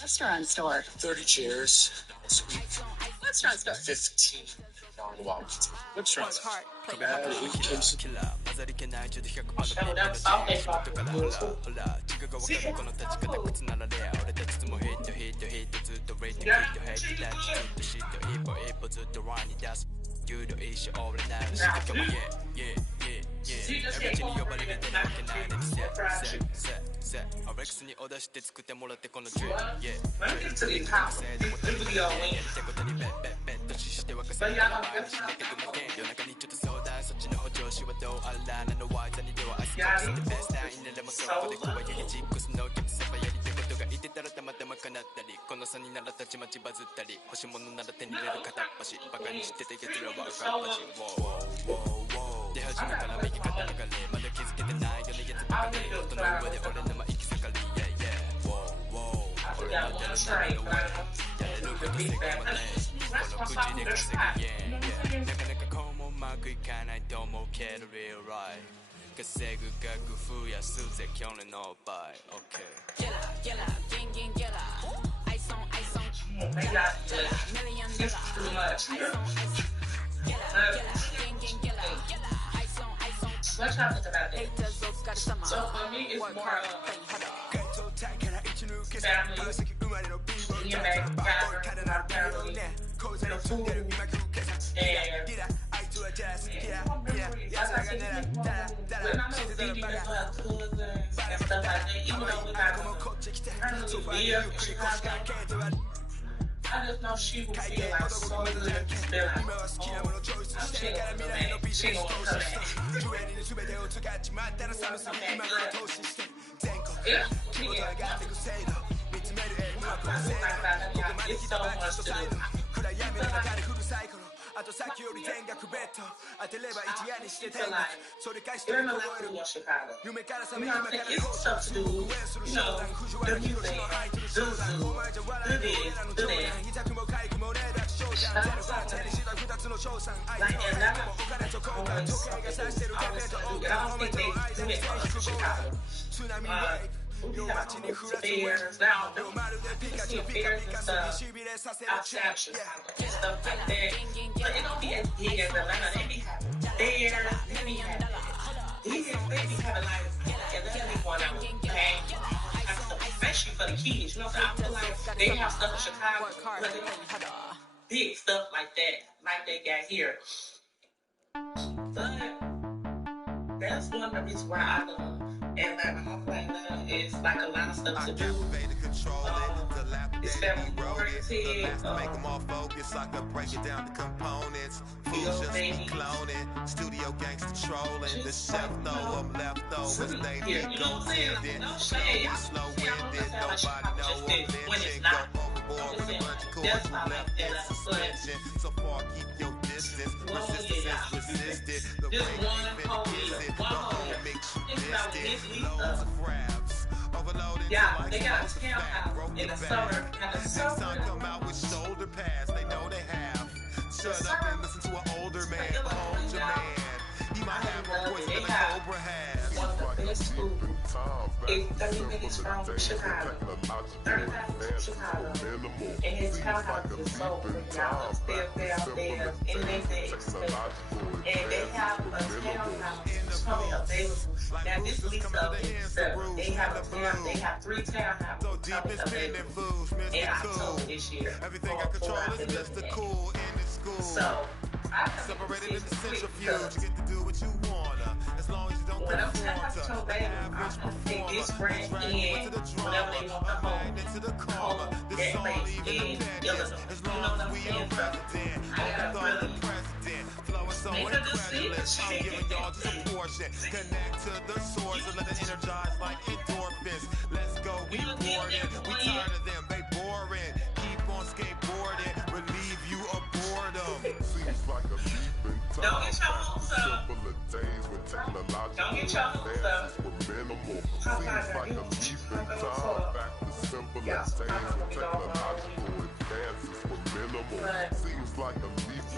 Restaurant store. 30 chairs, suite. Restaurant store. 15 wow. Restaurant store. So for me, it's more of family, being back together, my family, the food, and when I'm visiting with her cousins and stuff like that, even though we're not currently live in Chicago, I just know she will feel like so good to feel like, oh, she ain't gonna come back. She ain't gonna come back. Yeah, it's so much to do. You're in the left of Chicago. You know what I'm saying? It's tough to do, you know, the music, do this, do that. Like, and that's I don't think they do it for Chicago. We have fairs now. You can see fairs and stuff outside Chicago and stuff like that. But it don't be as big as Atlanta. They be having fairs. They be having like Atlanta be going out with bangs, especially for the kids. You know what I'm saying? I feel like they have stuff in Chicago, but they don't big stuff like they got here. But that's one of the reasons why I love Atlanta. I feel like Atlanta is like a lot of stuff to do. It's family oriented. Make them all focus. I could break it down to components. Fusions, cloning, studio gangsta trolling. The chef throw them leftovers. They need go tending. Slow winded. Nobody know when it's not. Overboard with a bunch of cords who left in suspension. So far, keep your distance. Resistance is resisted. The rain ain't finna kiss it. The home makes you missed it. Loads of crabs. Yeah, they got a townhouse in the summer. Sun come out with shoulder pads, they know they have. Shut up and listen to an older man. Hold your man. He might have more poison than a cobra has. One of the best food is 30 minutes from Chicago. 35 minutes from Chicago. And his townhouse is so pretty. Y'all upstairs, downstairs, in their beds. And they have a townhouse coming available. Now this lease up is they have 3 townhouses coming available in October this year. Everything I control is Mr. Cool in the school. So I separated in the centrifuge. You get to do what you wanna, as long as you don't when I'm to baby, I'm gonna take this brand in whenever they want the home that place in Illinois. You know what I'm saying? So I got a brother. Make a decision. I'm giving y'all just a portion. Connect to the source and let it energize like endorphins. Let's go, we boarding. We tired of them, they boring. Keep on skateboarding, relieve you of boredom. Seems like a leap in time. Don't get your hopes up. Simpler days with technological Don't get your hopes up. advances were minimal. Seems like a leap in time. Back to simpler days with technological advances were minimal. Seems like a leap in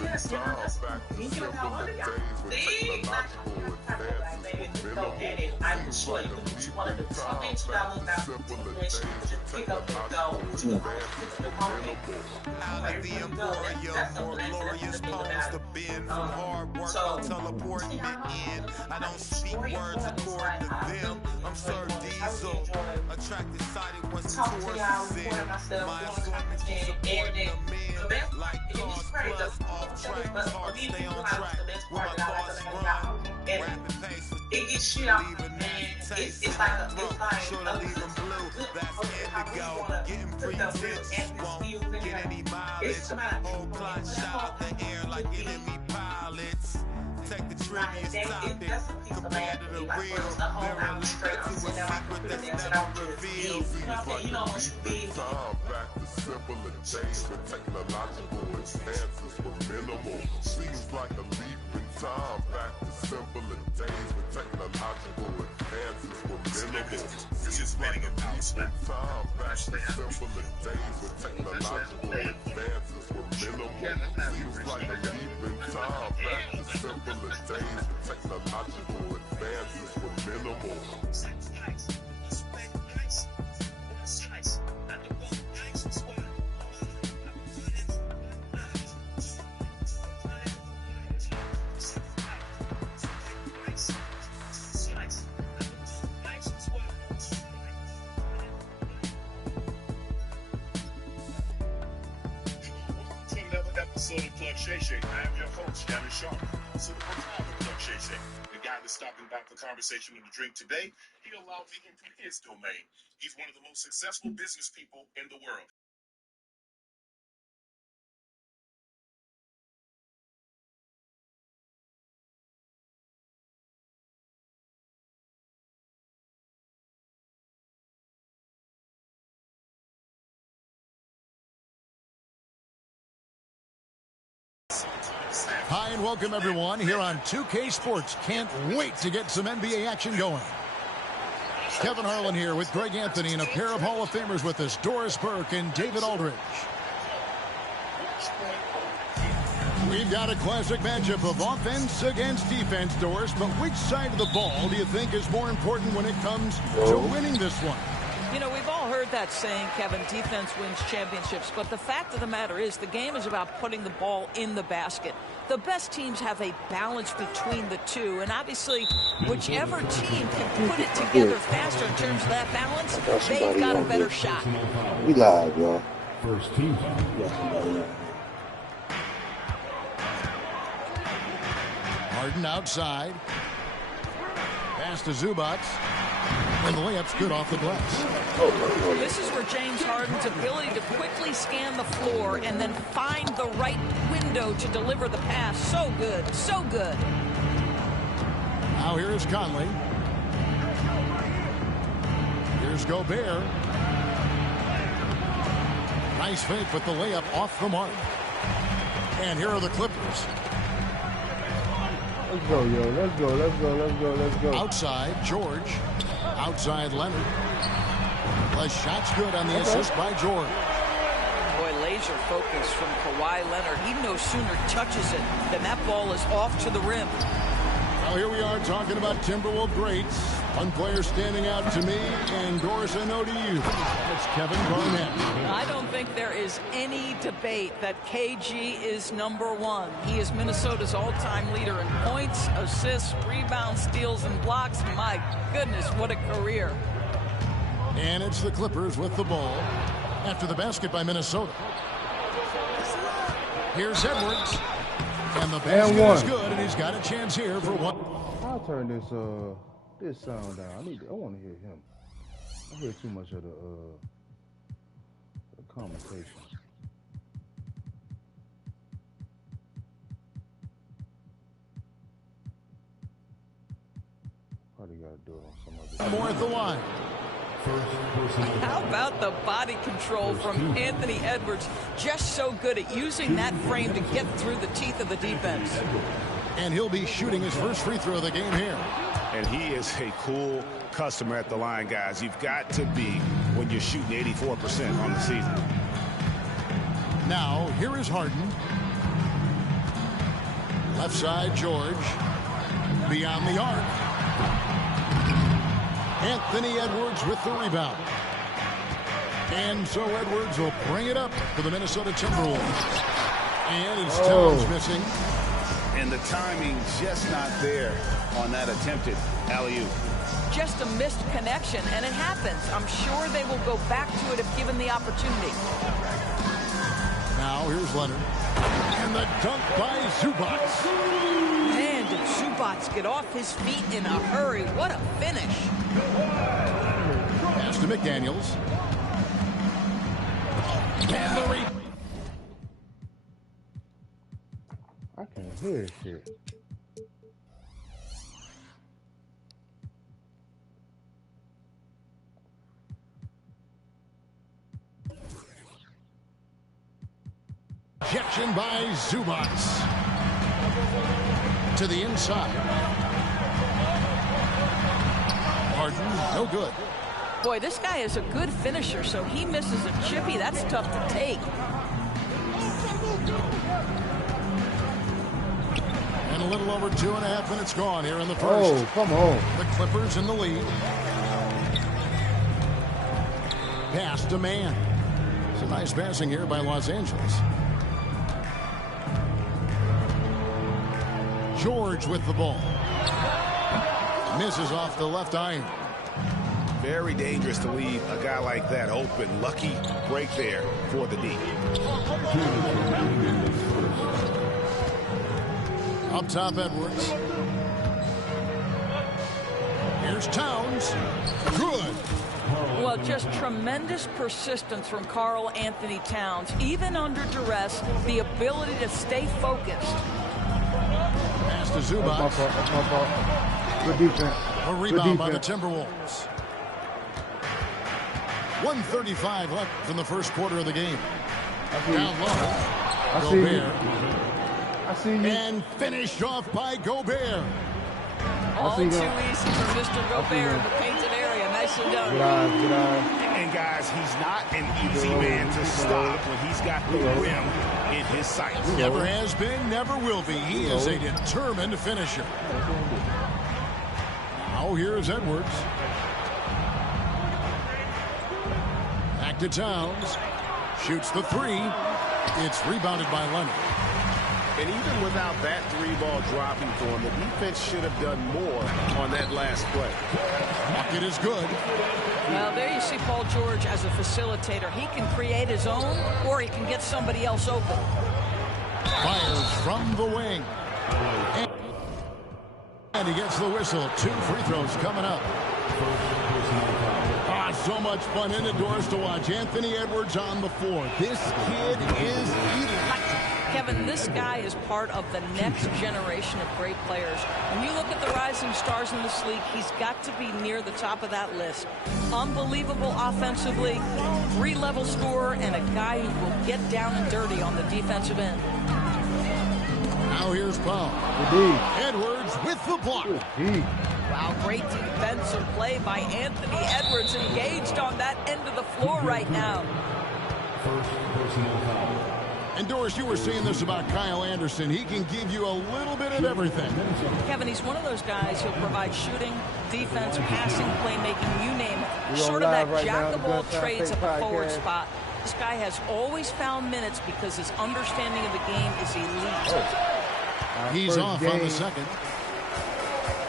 Out of the emporium, more glorious poems to bend from hard work, no teleporting it in. I don't speak words according to them. I'm Sir Diesel, attracted sighted once the tourists is in. My assortment's for supporting the men. Like cars plus off track, it's hard to stay on track. With my thoughts run, rapid pace. It gets shit out, man. It's like Sure to leave them blue, that's indigo. Getting free tips, won't get any mileage. Whole clock shot the air like enemy pilots. Take the trivia topic, compared to the real. They're a secret to a secret that's never revealed. Time back to simpler days when technological advances were minimal. Seems like a leap in time back to simpler days when technological advances were minimal. Seems like a leap in time back to simpler days when technological advances were minimal. Seems like a leap in time back to simpler days when technological advances were minimal. Episode of Plug Shay Shay. I am your host, Shannon Sharp. So the proprietor of Plug Shay Shay, the guy that's stopping by for conversation with a drink today, he allowed me into his domain. He's one of the most successful business people in the world. Hi and welcome everyone here on 2K Sports. Can't wait to get some NBA action going. Kevin Harlan here with Greg Anthony and a pair of Hall of Famers with us, Doris Burke and David Aldridge. We've got a classic matchup of offense against defense, Doris, but which side of the ball do you think is more important when it comes to winning this one? You know, we've all heard that saying, Kevin, defense wins championships, but the fact of the matter is the game is about putting the ball in the basket. The best teams have a balance between the two, and obviously whichever team can put it together faster in terms of that balance, they've got a better shot. We live, y'all. First team. Harden outside. Pass to Zubac. And the layup's good off the glass. This is where James Harden's ability to quickly scan the floor and then find the right window to deliver the pass. So good, so good. Now here's Conley. Here's Gobert. Nice fake, but the layup off the mark. And here are the Clippers. Let's go, yo. Let's go, let's go, let's go, let's go. Outside, George. Outside, Leonard. The shot's good on the assist by George. Boy, laser focus from Kawhi Leonard. He no sooner touches it than that ball is off to the rim. Well, here we are talking about Timberwolves greats. One player standing out to me, and Doris, I know to you. That's Kevin Garnett. I don't think there is any debate that KG is #1. He is Minnesota's all-time leader in points, assists, rebounds, steals, and blocks. My goodness, what a career. And it's the Clippers with the ball after the basket by Minnesota. Here's Edwards. And the basket is good, and he's got a chance here for one. I'll turn this sound down. I want to hear him. I hear too much of the conversation. Probably got to do it on some other. More at the line. How about the body control from Anthony Edwards? Just so good at using that frame to get through the teeth of the defense. And he'll be shooting his first free throw of the game here. And he is a cool customer at the line, guys. You've got to be when you're shooting 84% on the season. Now, here is Harden. Left side, George. Beyond the arc. Anthony Edwards with the rebound. And so Edwards will bring it up for the Minnesota Timberwolves. And it's Towns missing. And the timing just not there on that attempted alley-oop. Just a missed connection, and it happens. I'm sure they will go back to it if given the opportunity. Now here's Leonard. And the dunk by Zubac. Man, did Zubac get off his feet in a hurry. What a finish. Pass to McDaniels. And the rebound. I can't hear shit. Ejection by Zubac. To the inside. Harden, no good. Boy, this guy is a good finisher, so he misses a chippy. That's tough to take. And a little over 2.5 minutes gone here in the first. Oh, come on. The Clippers in the lead. Pass to Mann. It's a nice passing here by Los Angeles. George with the ball. Misses off the left iron. Very dangerous to leave a guy like that open. Lucky break there for the D. Up top, Edwards. Here's Towns. Good. Well, just tremendous persistence from Karl Anthony Towns. Even under duress, the ability to stay focused. Pass to Zubac. That's my fault. Good defense. A rebound by the Timberwolves. 1:35 left from the first quarter of the game. Down low. I see you. I see you. And finished off by Gobert. All too easy for Mr. Gobert in the painted area. Nicely done. Good eye, good eye. And guys, he's not an easy man to stop when he's got the rim in his sights. Never has been, never will be. He is a determined finisher. Now here's Edwards. Back to Towns. Shoots the three. It's rebounded by Leonard. And even without that three ball dropping for him, the defense should have done more on that last play. Bucket is good. Well, there you see Paul George as a facilitator. He can create his own, or he can get somebody else open. Fires from the wing. And he gets the whistle. 2 free throws coming up. So much fun indoors to watch. Anthony Edwards on the floor. This kid is electric. Kevin, this guy is part of the next generation of great players. When you look at the rising stars in this league, he's got to be near the top of that list. Unbelievable offensively, 3-level scorer, and a guy who will get down and dirty on the defensive end. Now here's Paul. Edwards with the block. Wow, great defensive play by Anthony Edwards, engaged on that end of the floor right now. And Doris, you were saying this about Kyle Anderson. He can give you a little bit of everything. Kevin, he's one of those guys who'll provide shooting, defense, passing, playmaking, you name it. Sort of that jack of all trades at the forward spot. This guy has always found minutes because his understanding of the game is elite. He's off on the second.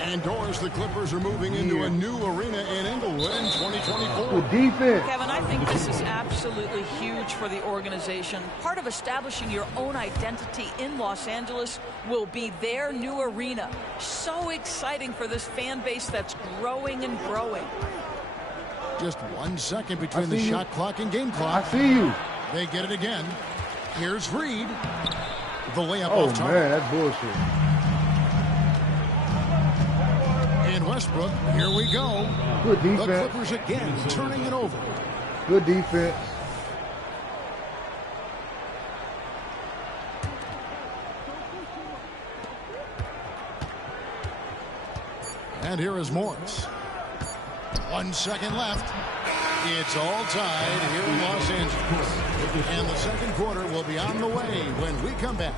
And Doris, the Clippers are moving into a new arena in Inglewood in 2024. Good defense. Kevin, I think this is absolutely huge for the organization. Part of establishing your own identity in Los Angeles will be their new arena. So exciting for this fan base that's growing and growing. Just 1 second between the shot clock and game clock. I see you. They get it again. Here's Reed. The layup Oh, off target. man, that's bullshit. In Westbrook, here we go. Good defense. The Clippers again turning it over. Good defense. And here is Morris. 1 second left. It's all tied here in Los Angeles. And the second quarter will be on the way when we come back.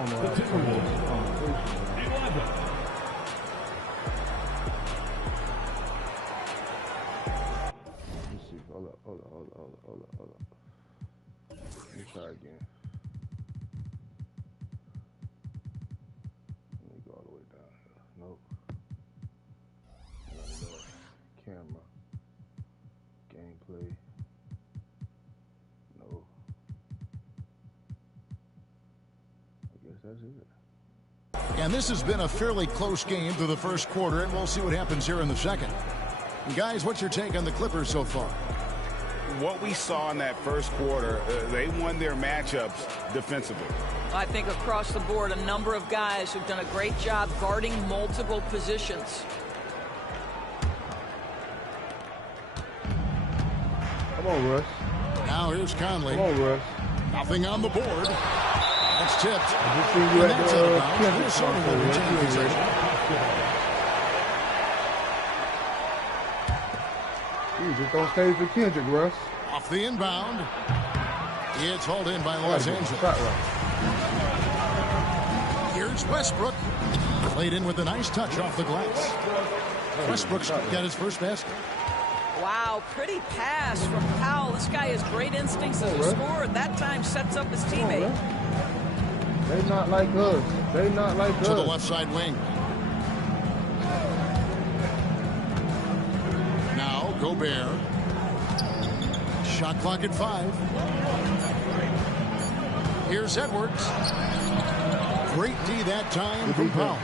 don't know. Let me see. Hold up. Let me try again. Let me go all the way down here. Nope. None of that. Camera. Gameplay. No. I guess that's it. And this has been a fairly close game through the first quarter, and we'll see what happens here in the second. And guys, what's your take on the Clippers so far? What we saw in that first quarter, they won their matchups defensively. I think across the board, a number of guys who've done a great job guarding multiple positions. Come on, Russ. Now here's Conley. Come on, Russ. Nothing on the board. That's tipped. I just seen you at the You just don't stay for Kendrick, Russ. Off the inbound. It's hauled in by Los Angeles. Here's Westbrook. Played in with a nice touch off the glass. Westbrook's got his first basket. Wow, pretty pass from Powell. This guy has great instincts as a scorer. That time sets up his teammate. They not like us. They not like us. To the left side wing. Now Gobert. Shot clock at 5. Here's Edwards. Great D that time from Powell.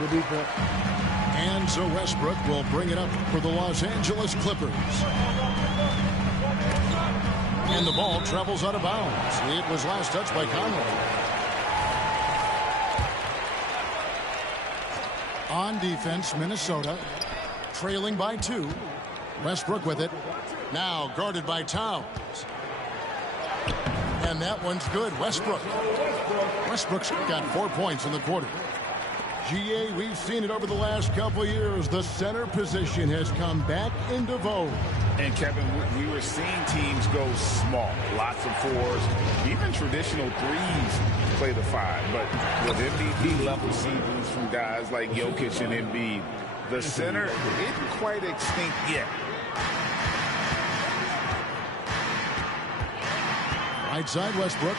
And so Westbrook will bring it up for the Los Angeles Clippers. And the ball travels out of bounds. It was last touched by Conley. On defense, Minnesota trailing by 2. Westbrook with it. Now guarded by Towns. And that one's good. Westbrook's got 4 points in the quarter. GA, we've seen it over the last couple of years. The center position has come back into vogue. And Kevin, we were seeing teams go small. Lots of 4s, even traditional 3s play the 5. But with MVP level seasons from guys like Jokic and Embiid, the center isn't quite extinct yet. Right side, Westbrook.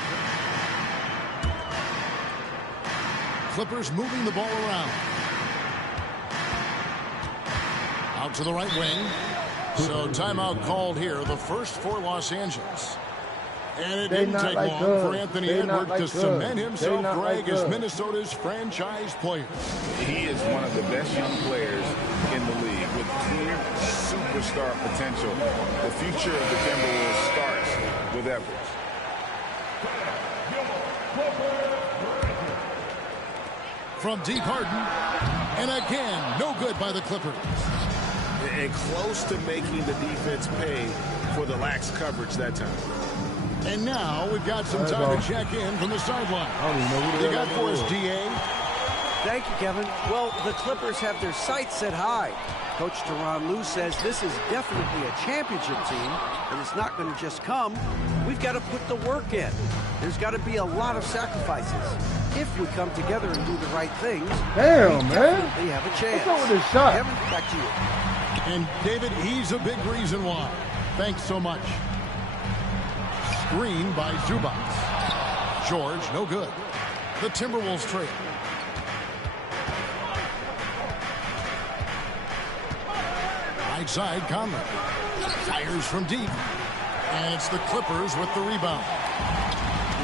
Clippers moving the ball around. Out to the right wing. So timeout called here, the first for Los Angeles. And it didn't take long for Anthony Edwards to cement himself, Greg, as Minnesota's franchise player. He is one of the best young players in the league with clear superstar potential. The future of the Timberwolves starts with Edwards. From deep, Harden. And again, no good by the Clippers. And close to making the defense pay for the lax coverage that time. And now we've got some time to check in from the sideline. I don't even know who you got for us, DA? Thank you, Kevin. Well, the Clippers have their sights set high. Coach Tyronn Lue says this is definitely a championship team, and it's not going to just come. We've got to put the work in. There's got to be a lot of sacrifices. If we come together and do the right things, damn, man, they have a chance. What's up with this shot? Kevin, back to you. And David, he's a big reason why. Thanks so much. Screen by Zubac. George, no good. The Timberwolves trail. Right side, Conley. Fires from deep. And it's the Clippers with the rebound.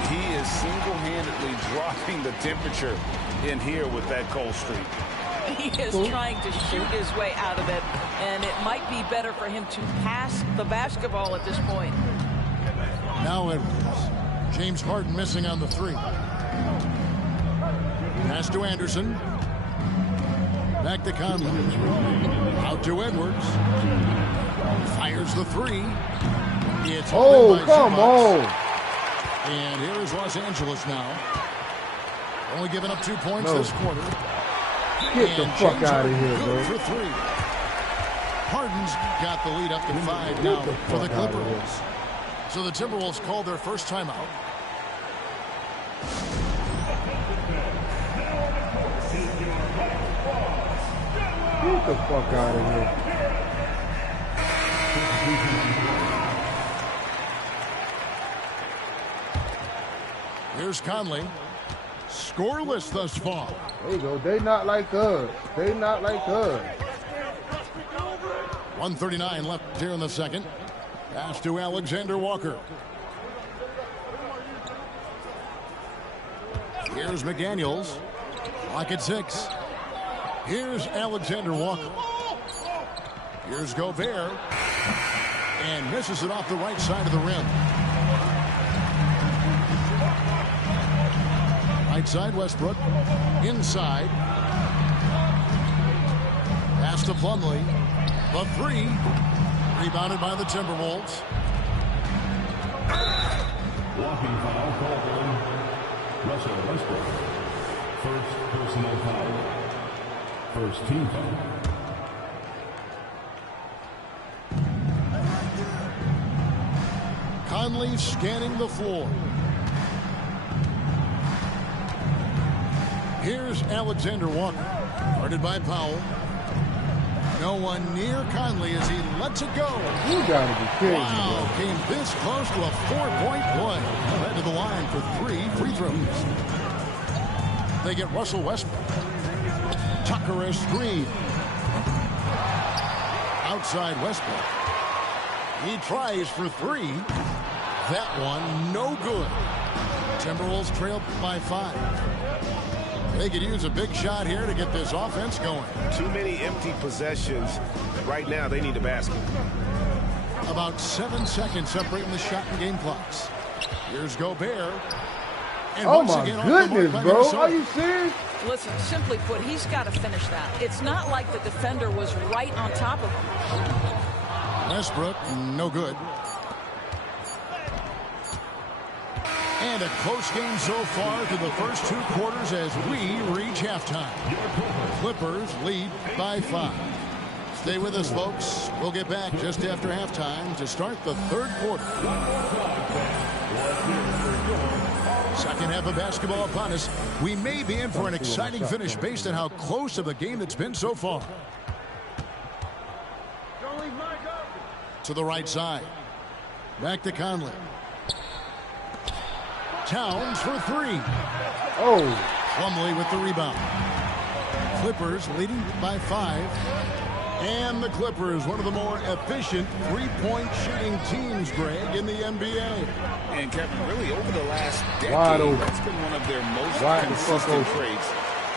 He is single-handedly dropping the temperature in here with that cold streak. He is trying to shoot his way out of it, and it might be better for him to pass the basketball at this point. Now Edwards. James Harden missing on the 3. Pass to Anderson. Back to Conley. Out to Edwards. Fires the 3. It's come on. And here is Los Angeles now. Only giving up 2 points this quarter. Get the fuck out of here, bro. For 3. Harden's got the lead up to 5 now for the Clippers. So the Timberwolves called their first timeout. Get the fuck out of here. Here's Conley. Scoreless thus far. There you go. They not like us. They not like us. 1:39 left here in the second. Pass to Alexander Walker. Here's McDaniels. Lock at 6. Here's Alexander Walker. Here's Gobert. And misses it off the right side of the rim. Right side, Westbrook. Inside. Pass to Plumlee. The 3. Rebounded by the Timberwolves. Walking foul called on Russell Westbrook. First personal foul. First team foul. Conley scanning the floor. Here's Alexander Walker. Guarded by Powell. No one near Conley as he lets it go. You gotta be kidding me. Wow, came this close to a 4-point play. Led to the line for 3 free throws. They get Russell Westbrook. Tucker a screen. Outside Westbrook. He tries for 3. That one no good. Timberwolves trail by 5. They could use a big shot here to get this offense going. Too many empty possessions. Right now, they need a basket. About 7 seconds separating the shot and game clocks. Here's Gobert. And oh, once my again, goodness, bro. Are you serious? Listen, simply put, he's got to finish that. It's not like the defender was right on top of him. Westbrook, no good. And a close game so far through the first 2 quarters as we reach halftime. Clippers lead by 5. Stay with us, folks. We'll get back just after halftime to start the 3rd quarter. Second half of basketball upon us. We may be in for an exciting finish based on how close of a game it's been so far. To the right side. Back to Conley. Towns for 3. Oh. Plumlee with the rebound. Clippers leading by 5. And the Clippers, one of the more efficient three-point shooting teams, Greg, in the NBA. And Kevin, really over the last decade, that's been one of their most consistent traits.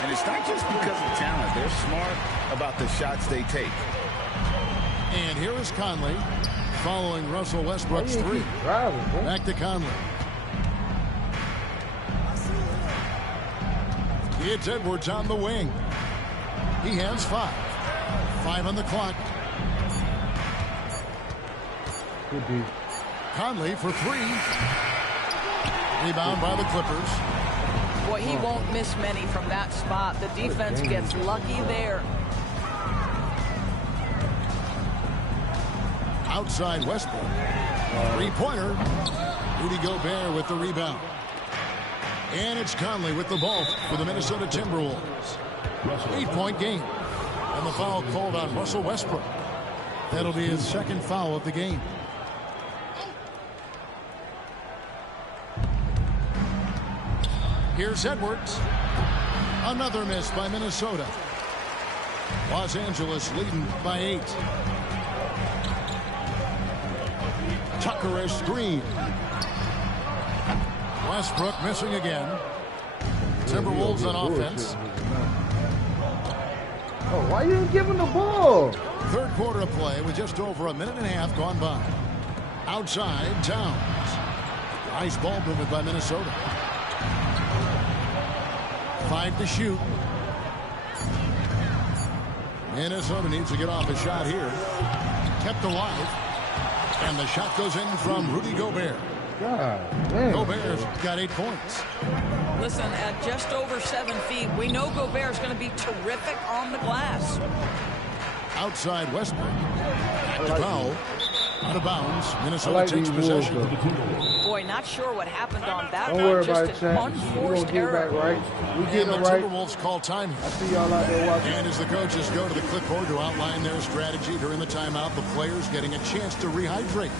And it's not just because of talent. They're smart about the shots they take. And here is Conley following Russell Westbrook's 3. Back to Conley. It's Edwards on the wing. He has 5. 5 on the clock. Good D. Conley for 3. Rebound by the Clippers. Boy, he won't miss many from that spot. The defense gets lucky there. Outside Westbrook. 3-pointer. Rudy Gobert with the rebound. And it's Conley with the ball for the Minnesota Timberwolves. 8-point game. And the foul called on Russell Westbrook. That'll be his 2nd foul of the game. Here's Edwards. Another miss by Minnesota. Los Angeles leading by 8. Tucker a screen. Westbrook missing again. Timberwolves on offense. Oh, why you didn't give him the ball? 3rd quarter of play with just over a minute and a half gone by. Outside, Towns. Nice ball movement by Minnesota. 5 to shoot. Minnesota needs to get off a shot here. Kept alive. And the shot goes in from Rudy Gobert. God, man. Gobert's got 8 points. Listen, at just over 7 feet, we know Gobert's going to be terrific on the glass. Outside Westbrook. To Powell. Out of bounds. Minnesota takes possession. Boy, Boy, not sure what happened on that. Don't worry about it, just champ. an We're going unforced to get error. back right. We And getting the it right. Timberwolves call time. I see y'all out there watching. And as the coaches go to the clipboard to outline their strategy during the timeout, the players getting a chance to rehydrate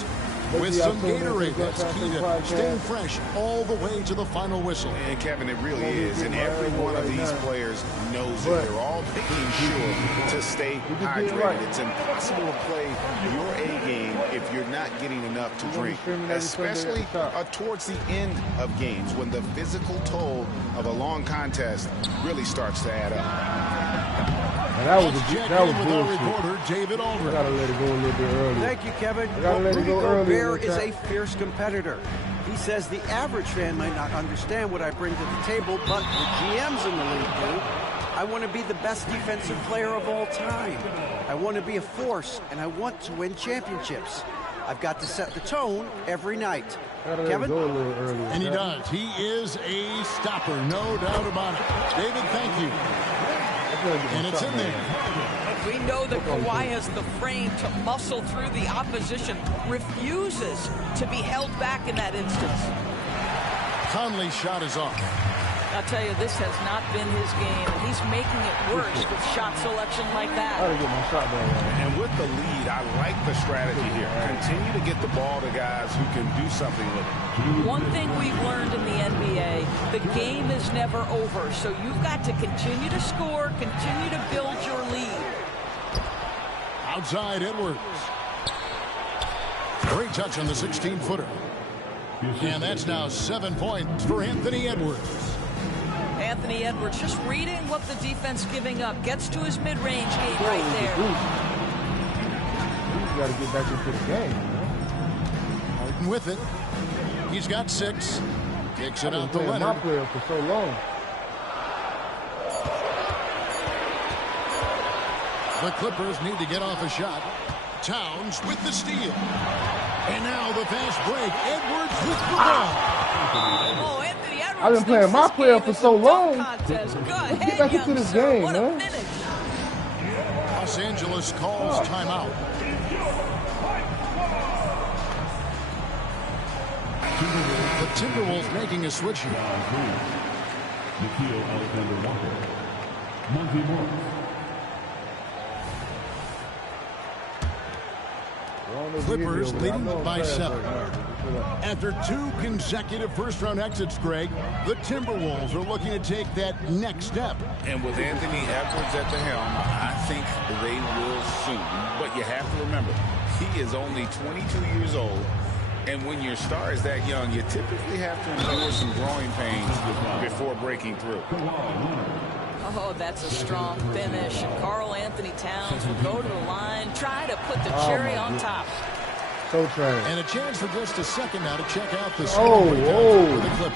with some Gatorade. That's key to staying fresh all the way to the final whistle. And Kevin, it really is. And every one of these players knows it. They're all making sure to stay hydrated. It's impossible to play your A game if you're not getting enough to drink, especially towards the end of games when the physical toll of a long contest really starts to add up. And that was bullshit. Reporter David Aldridge. Gotta let it go a little bit early. Thank you, Kevin. Gotta let it go early. Gobert is a fierce competitor. He says the average fan might not understand what I bring to the table, but the GMs in the league do. I want to be the best defensive player of all time. I want to be a force, and I want to win championships. I've got to set the tone every night. Kevin? Go a little early. And he does. He is a stopper, no doubt about it. David, thank you. And it's in there. We know that Kawhi has the frame to muscle through the opposition, refuses to be held back in that instance. Conley's shot is off. I'll tell you, this has not been his game, and he's making it worse with shot selection like that. I gotta get my shot down. And with the lead, I like the strategy here. Continue to get the ball to guys who can do something with it. One thing we've learned in the NBA, the game is never over, so you've got to continue to score, continue to build your lead. Outside Edwards. Great touch on the 16-footer. And that's now 7 points for Anthony Edwards. Anthony Edwards just reading what the defense giving up. Gets to his mid-range game right there. He's got to get back into the game, man. Harden with it. He's got 6. Kicks it out to Leonard. My player for so long. The Clippers need to get off a shot. Towns with the steal. And now the fast break. Edwards with the ball. Oh, Anthony Edwards. I've been playing my player for so long. Get Get back into this game, man. Los Angeles calls timeout. The Timberwolves making a switch here. Nickeil Alexander-Walker. Monty Morris. Clippers leading by 7. After 2 consecutive first-round exits, Greg, the Timberwolves are looking to take that next step. And with Anthony Edwards at the helm, I think they will soon. But you have to remember, he is only 22 years old. And when your star is that young, you typically have to endure some growing pains before breaking through. Oh, that's a strong finish. And Karl Anthony Towns will go to the line, try to put the cherry on top. So trash. And a chance for just a second now to check out the for the Clippers.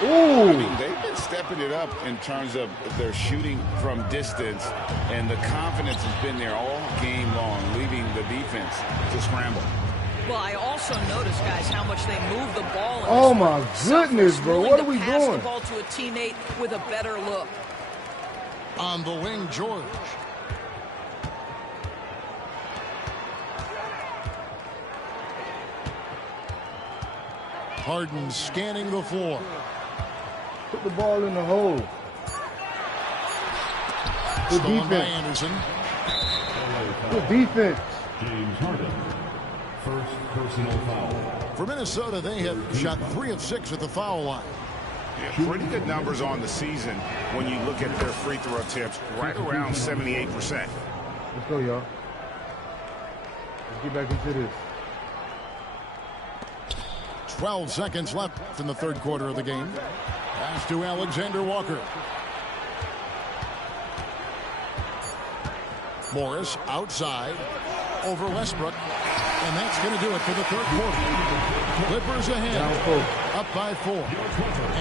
I mean, they've been stepping it up in terms of their shooting from distance, and the confidence has been there all game long, leaving the defense to scramble. Well, I also noticed, guys, how much they move the ball. Oh, my goodness, bro. What are we pass doing? the ball to a teammate with a better look. On the wing, George. Harden scanning the floor. Put the ball in the hole. Good Stolen by defense. Anderson. Good defense. James Harden. First personal foul. For Minnesota, they have shot 3 of 6 at the foul line. Yeah, pretty good numbers on the season when you look at their free throw attempts, right around 78%. Let's go, y'all. Let's get back into this. 12 seconds left in the third quarter of the game. Pass to Alexander Walker. Morris outside over Westbrook. And that's going to do it for the third quarter. Clippers ahead, up by 4.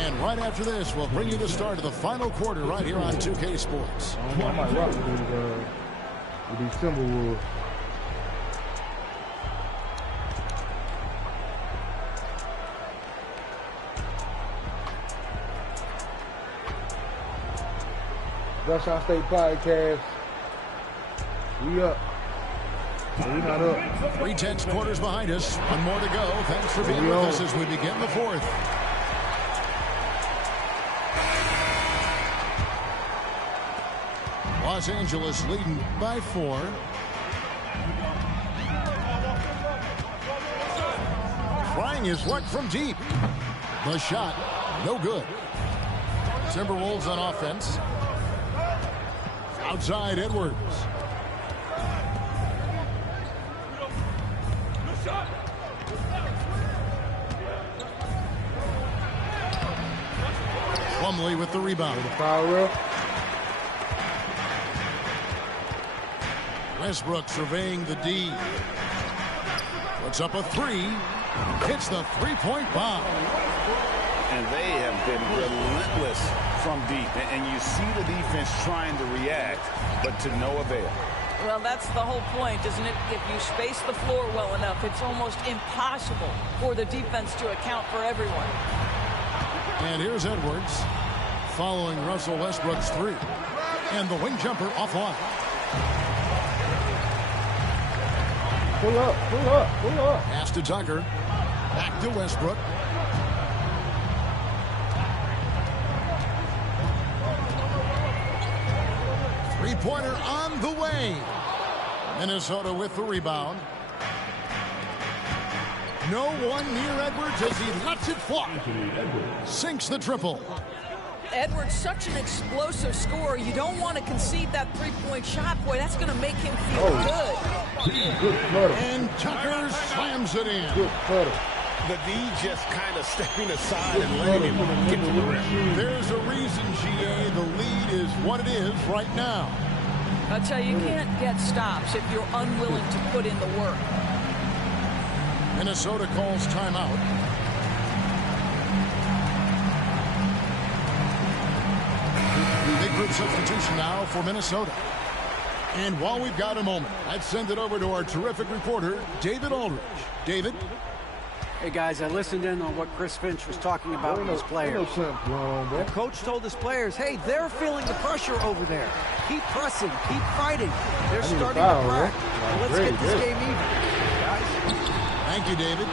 And right after this, we'll bring you the start of the final quarter right here on 2K Sports. I might rock with these Timberwolves. Dutch State Podcast. We up. We're not up. 3 tenths quarters behind us. 1 more to go. Thanks for being with us as we begin the 4th. Los Angeles leading by 4. Trying his luck from deep. The shot, no good. Timberwolves on offense. Outside Edwards. Plumlee with the rebound. Westbrook surveying the D. Puts up a 3. Hits the 3-point bomb. And they have been relentless from deep. And you see the defense trying to react, but to no avail. Well, that's the whole point, isn't it? If you space the floor well enough, it's almost impossible for the defense to account for everyone. And here's Edwards following Russell Westbrook's 3. And the wing jumper offline. Pull up, pull up, pull up. Pass to Tucker. Back to Westbrook. Three-pointer on the way. Minnesota with the rebound. No one near Edwards as he lets it fly. Sinks the triple. Edwards, such an explosive scorer. You don't want to concede that three-point shot. Boy, that's going to make him feel Good flutter. And Tucker slams it in. Good flutter. The D just kind of stepping aside and letting him get to the rim. There's a reason, GA, the lead is what it is right now. I tell you, you can't get stops if you're unwilling to put in the work. Minnesota calls timeout. Big group substitution now for Minnesota. And while we've got a moment, I'd send it over to our terrific reporter, David Aldridge. David? Hey, guys, I listened in on what Chris Finch was talking about with his players. The coach told his players, hey, they're feeling the pressure over there. Keep pressing, keep fighting. They're starting to crack. Let's get this game even, guys. Thank you, David.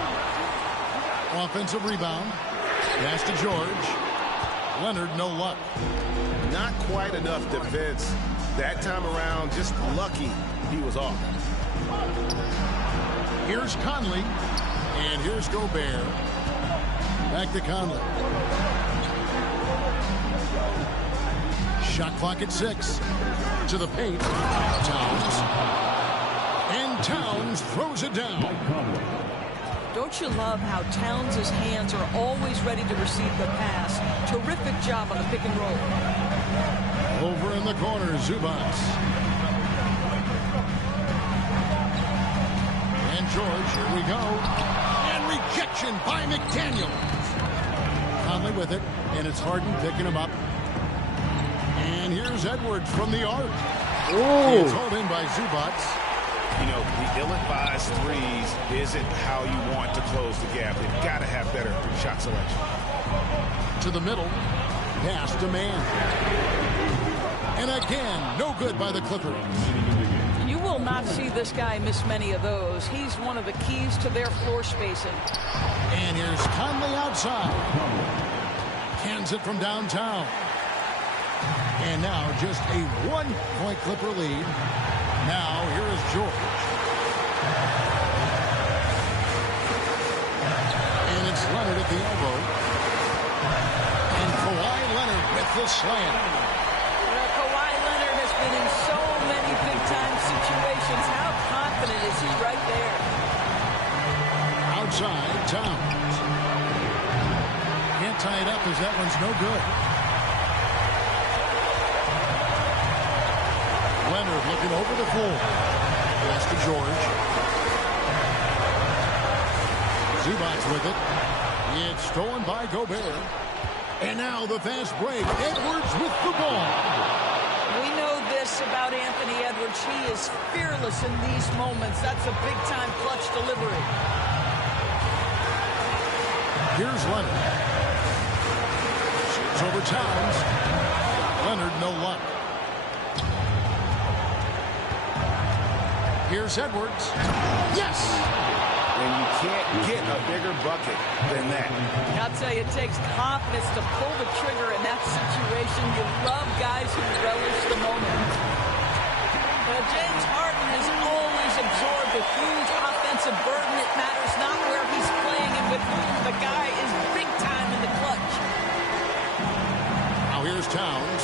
Offensive rebound. Pass to George. Leonard, no luck. Not quite enough defense. That time around, just lucky he was off. Here's Conley. And here's Gobert. Back to Conley. Shot clock at 6. To the paint. Towns. And Towns throws it down. Don't you love how Towns' hands are always ready to receive the pass? Terrific job on the pick and roll. Over in the corner, Zubac. And George, here we go. And rejection by McDaniels. Conley with it, and it's Harden picking him up. And here's Edwards from the arc. It's hauled in by Zubac. You know, the ill-advised threes isn't how you want to close the gap. They've got to have better shot selection. To the middle. Pass to man. And again, no good by the Clippers. You will not see this guy miss many of those. He's one of the keys to their floor spacing. And here's Conley outside. Cans it from downtown. And now just a 1-point Clipper lead. Now here is George. And it's Leonard at the elbow. And Kawhi Leonard with the slam. Well, Kawhi Leonard has been in so many big-time situations. How confident is he right there? Outside, Towns. Can't tie it up as that one's no good. Leonard looking over the floor. Pass to George. Zubac with it. It's stolen by Gobert. And now the fast break. Edwards with the ball. We know this about Anthony Edwards. He is fearless in these moments. That's a big-time clutch delivery. Here's Leonard. Shoots over Towns. Leonard, no luck. Here's Edwards. Yes! And you can't get a bigger bucket than that. I'll tell you, it takes confidence to pull the trigger in that situation. You love guys who relish the moment. James Harden has always absorbed a huge offensive burden. It matters not where he's playing and with whom. The guy is big time in the clutch. Now here's Towns.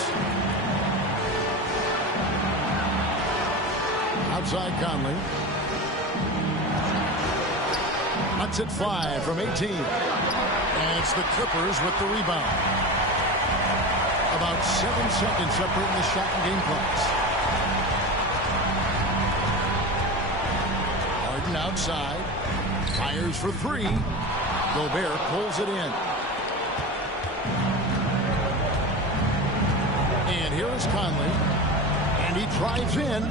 Outside Conley. Nuts at 5 from 18. And it's the Clippers with the rebound. About 7 seconds separating the shot and game clocks. Harden outside. Fires for 3. Gobert pulls it in. And here is Conley. And he drives in.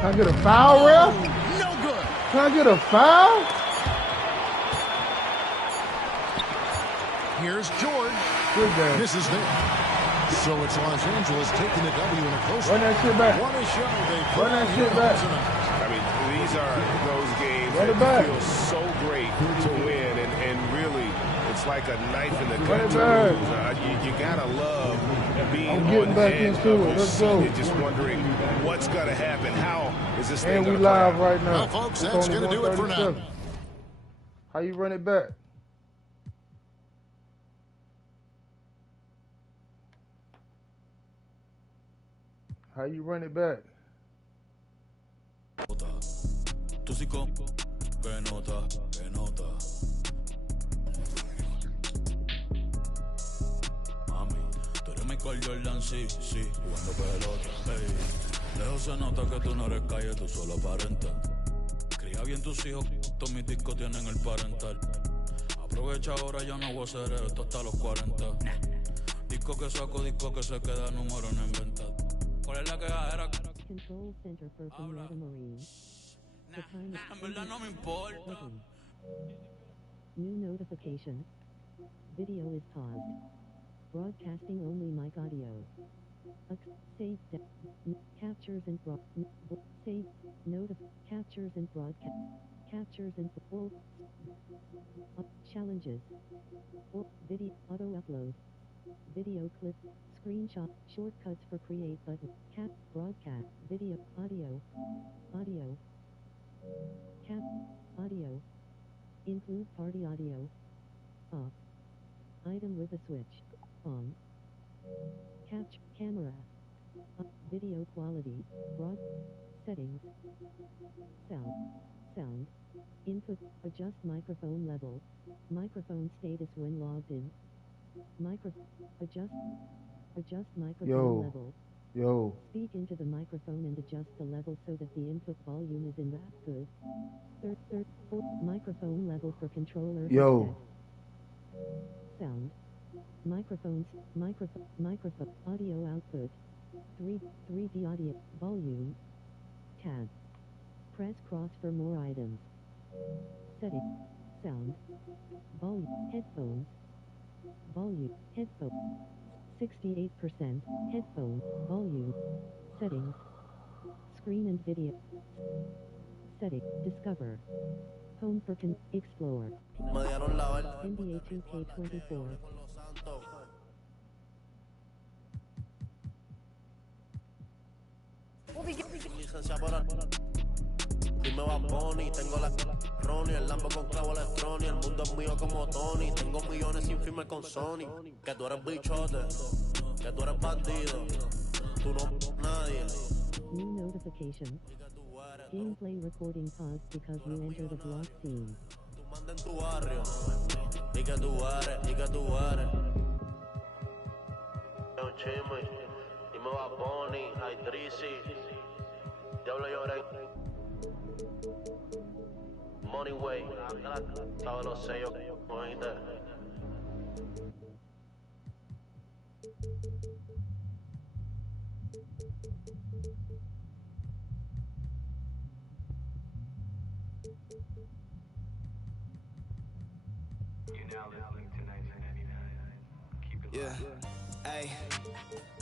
Can I get a foul, Ref? No good. Can I get a foul? Here's George. Good game. This is there. So it's Los Angeles taking the W in a close Run that shit back. What a show they Run that shit back. I mean, these are those games Run it that back. feel so great to win, and really, it's like a knife in the Run gut it to back. lose. You gotta love being I'm on getting the back edge into of it. your Let's seat go. and just wondering what's gonna happen. How is this thing And we gonna play live out? right now. Well, folks, It's that's only going to do it for now. 1:37. How you run it back? How you run it back? Tú sí con que nota, que nota. Mami, tú eres Michael Jordan, sí, sí, jugando pelota. Ey, lejos se nota que tú no eres calle, tú solo aparentas. Cría bien tus hijos, todos mis discos tienen el parental. Aprovecha ahora, ya no voy a hacer esto hasta los 40. Disco que saco, disco que se queda, número no inventado. ¿Cuál es la quejadera? Control Center for Florida Marine. The time is En verdad no me importa. New notification. Video is paused. Broadcasting only mic audio. Save captures and save captures and broadcast captures and challenges. Video auto upload. Video clip, screenshot, shortcuts for create button, broadcast, video, audio, audio, include party audio, off, item with a switch, on, capture, camera, video quality, broad, settings, sound, input, adjust microphone level, microphone status when logged in, adjust microphone level. Yo. Speak into the microphone and adjust the level so that the input volume is in that good. Fourth, microphone level for controller. Yo. Headset. Sound. Microphone audio output. 3D audio volume. Tab. Press cross for more items. Setting. Sound. Volume. Headphones. Volume. Headphone. 68% headphone volume settings screen and video setting discover home for explore NBA 2K24 Dime va Bonnie, tengo la Ronnie, el Lambo con clavo electrónico, el mundo es mío como Tony, tengo millones sin firme con Sony, que tú eres bichote, que tú eres bandido, tú no nadie. New notification. Gameplay recording paused because you entered a block scene. Tú manda en tu barrio, y que tú eres. Un chisme, dime va Bonnie, hay Drizzy, Diablo lloré. Money way, sabes los sellos, oíste. You're now listening to 1999. Keep it locked. Ay.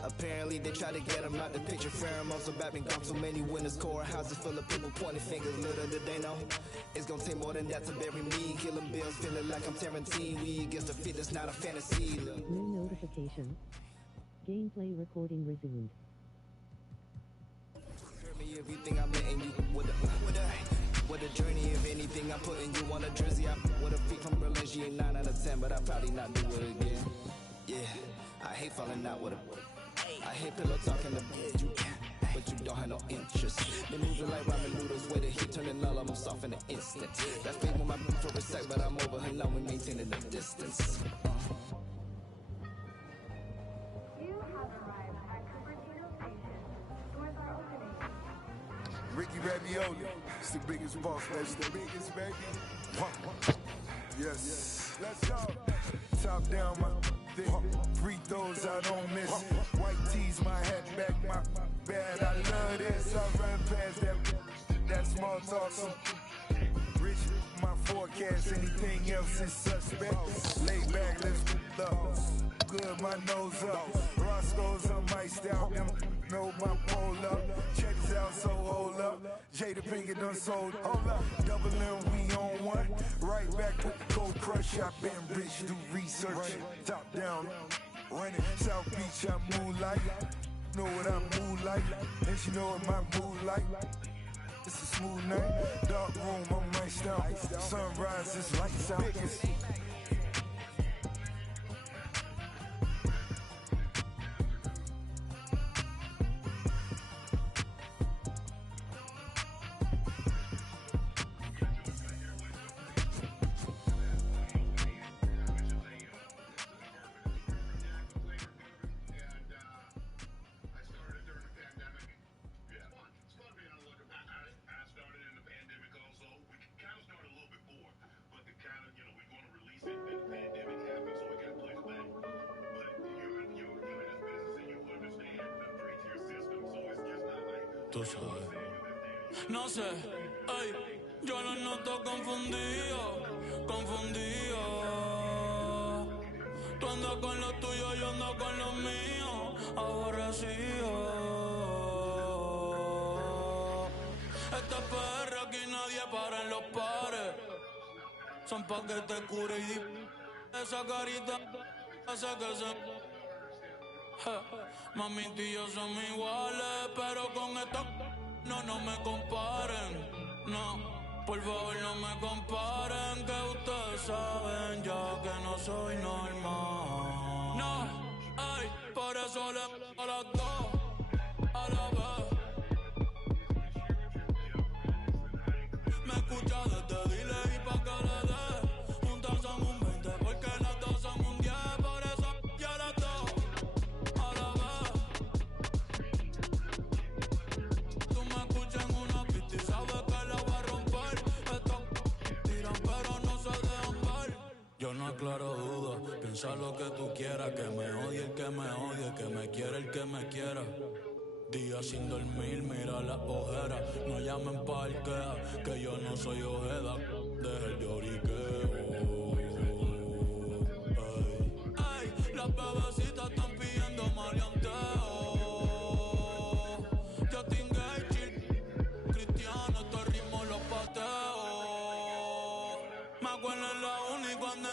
Apparently they try to get him out the picture. Pheromones about been gone, so many winners. Core houses full of people pointing fingers. Little did they know it's gonna take more than that to bury me. Killing bills, feeling like I'm Tarantino. We against the fit, it's not a fantasy. New notification. Gameplay recording resumed. Me everything I'm letting you with a journey. If anything I'm putting you on a jersey. I with a feet from Berlin. She ain't 9 out of 10, but I probably not do it again. Yeah, I hate falling out with her. I hate pillow talking to you, but you don't have no interest. They moving like ramen noodles, way the heat turning all of them soft in an instant. That fake with my for a sec, but I'm over her now. We maintaining the distance. Ricky Ravioli, it's the biggest boss, that's the biggest, baby. Yes, let's go. Top down, my thick. Free throws, I don't miss it. White tees, my hat back, my bad. I love this. I run past that small talk. So rich, my forecast. Anything else is suspect. Lay back, let's up. Good, my nose up. Roscoe's on my style. Them know my pole up. Check this out, so hold up. Jada Pinkett done sold. Hold up. Double M, we on one. Right back with the cold crush. I been rich, do research. Top down, running. South Beach, I moonlight. Know what I move like. And she know what my mood like. It's a smooth night. Dark room, I'm iced out. Sunrise, it's lights out. Biggest. Tú sabes. No sé, ay, yo lo noto confundido, confundido. Tú andas con lo tuyo, yo ando con lo mío, aborrecido. Esta perra aquí nadie para en los pares. Son pa' que te cure y esa carita hace que se... Mami, tú y yo somos iguales, pero con esto no me comparen. No, por favor no me comparen, que ustedes saben ya que no soy normal. No, ay, por eso le a las dos a la vez. Me escucha desde delay pa' que le dé. Juntas son un 20 porque las dos son un 10. Por eso ya las dos a la vez. Tú me escuchas en una pista y sabes que la voy a romper. Estos tiran pero no se dejan ver. Yo no aclaro dudas, piensa lo que tú quieras. Que me odie el que me odie, que me quiera el que me quiera. Día sin dormir, mira las ojeras. No llamen parquea, que yo no soy ojeda. Deja el lloriqueo. Ay, las bebecitas están pidiendo maleanteo. Justin Gage, Cristiano, estos ritmos los pateo. Me acuerdo en la uni cuando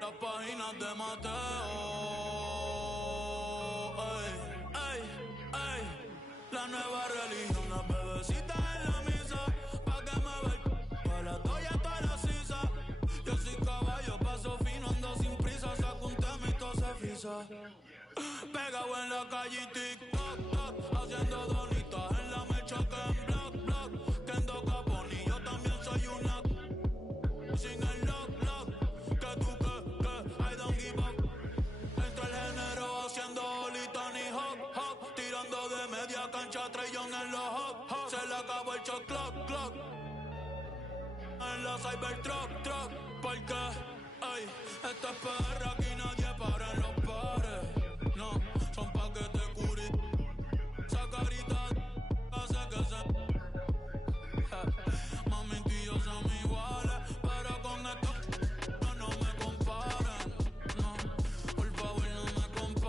las páginas de Mateo. La nueva religión, las bebecitas en la misa, pa' que me ve, pa' la doy a toda la sisa. Yo soy caballo, paso fino, ando sin prisa, saco un tema y todo se frisa. Pegado en la calle y TikTok, haciendo donitas en la mecha que en block, que en Docaponi, yo también soy una sin el lock, que tú que, I don't give up. Entre el género haciendo Oli, Tony Hawk, tirando de media cancha, Trellón en los hop, se le acabó el shot clock, en la Cybertruck, porque, ay, esta es perra, aquí nadie para en los pares, no, son pa' que te cure, esa carita hace que se, mami, tú y yo somos iguales, pero con esto no me comparen, no, por favor no me comparen.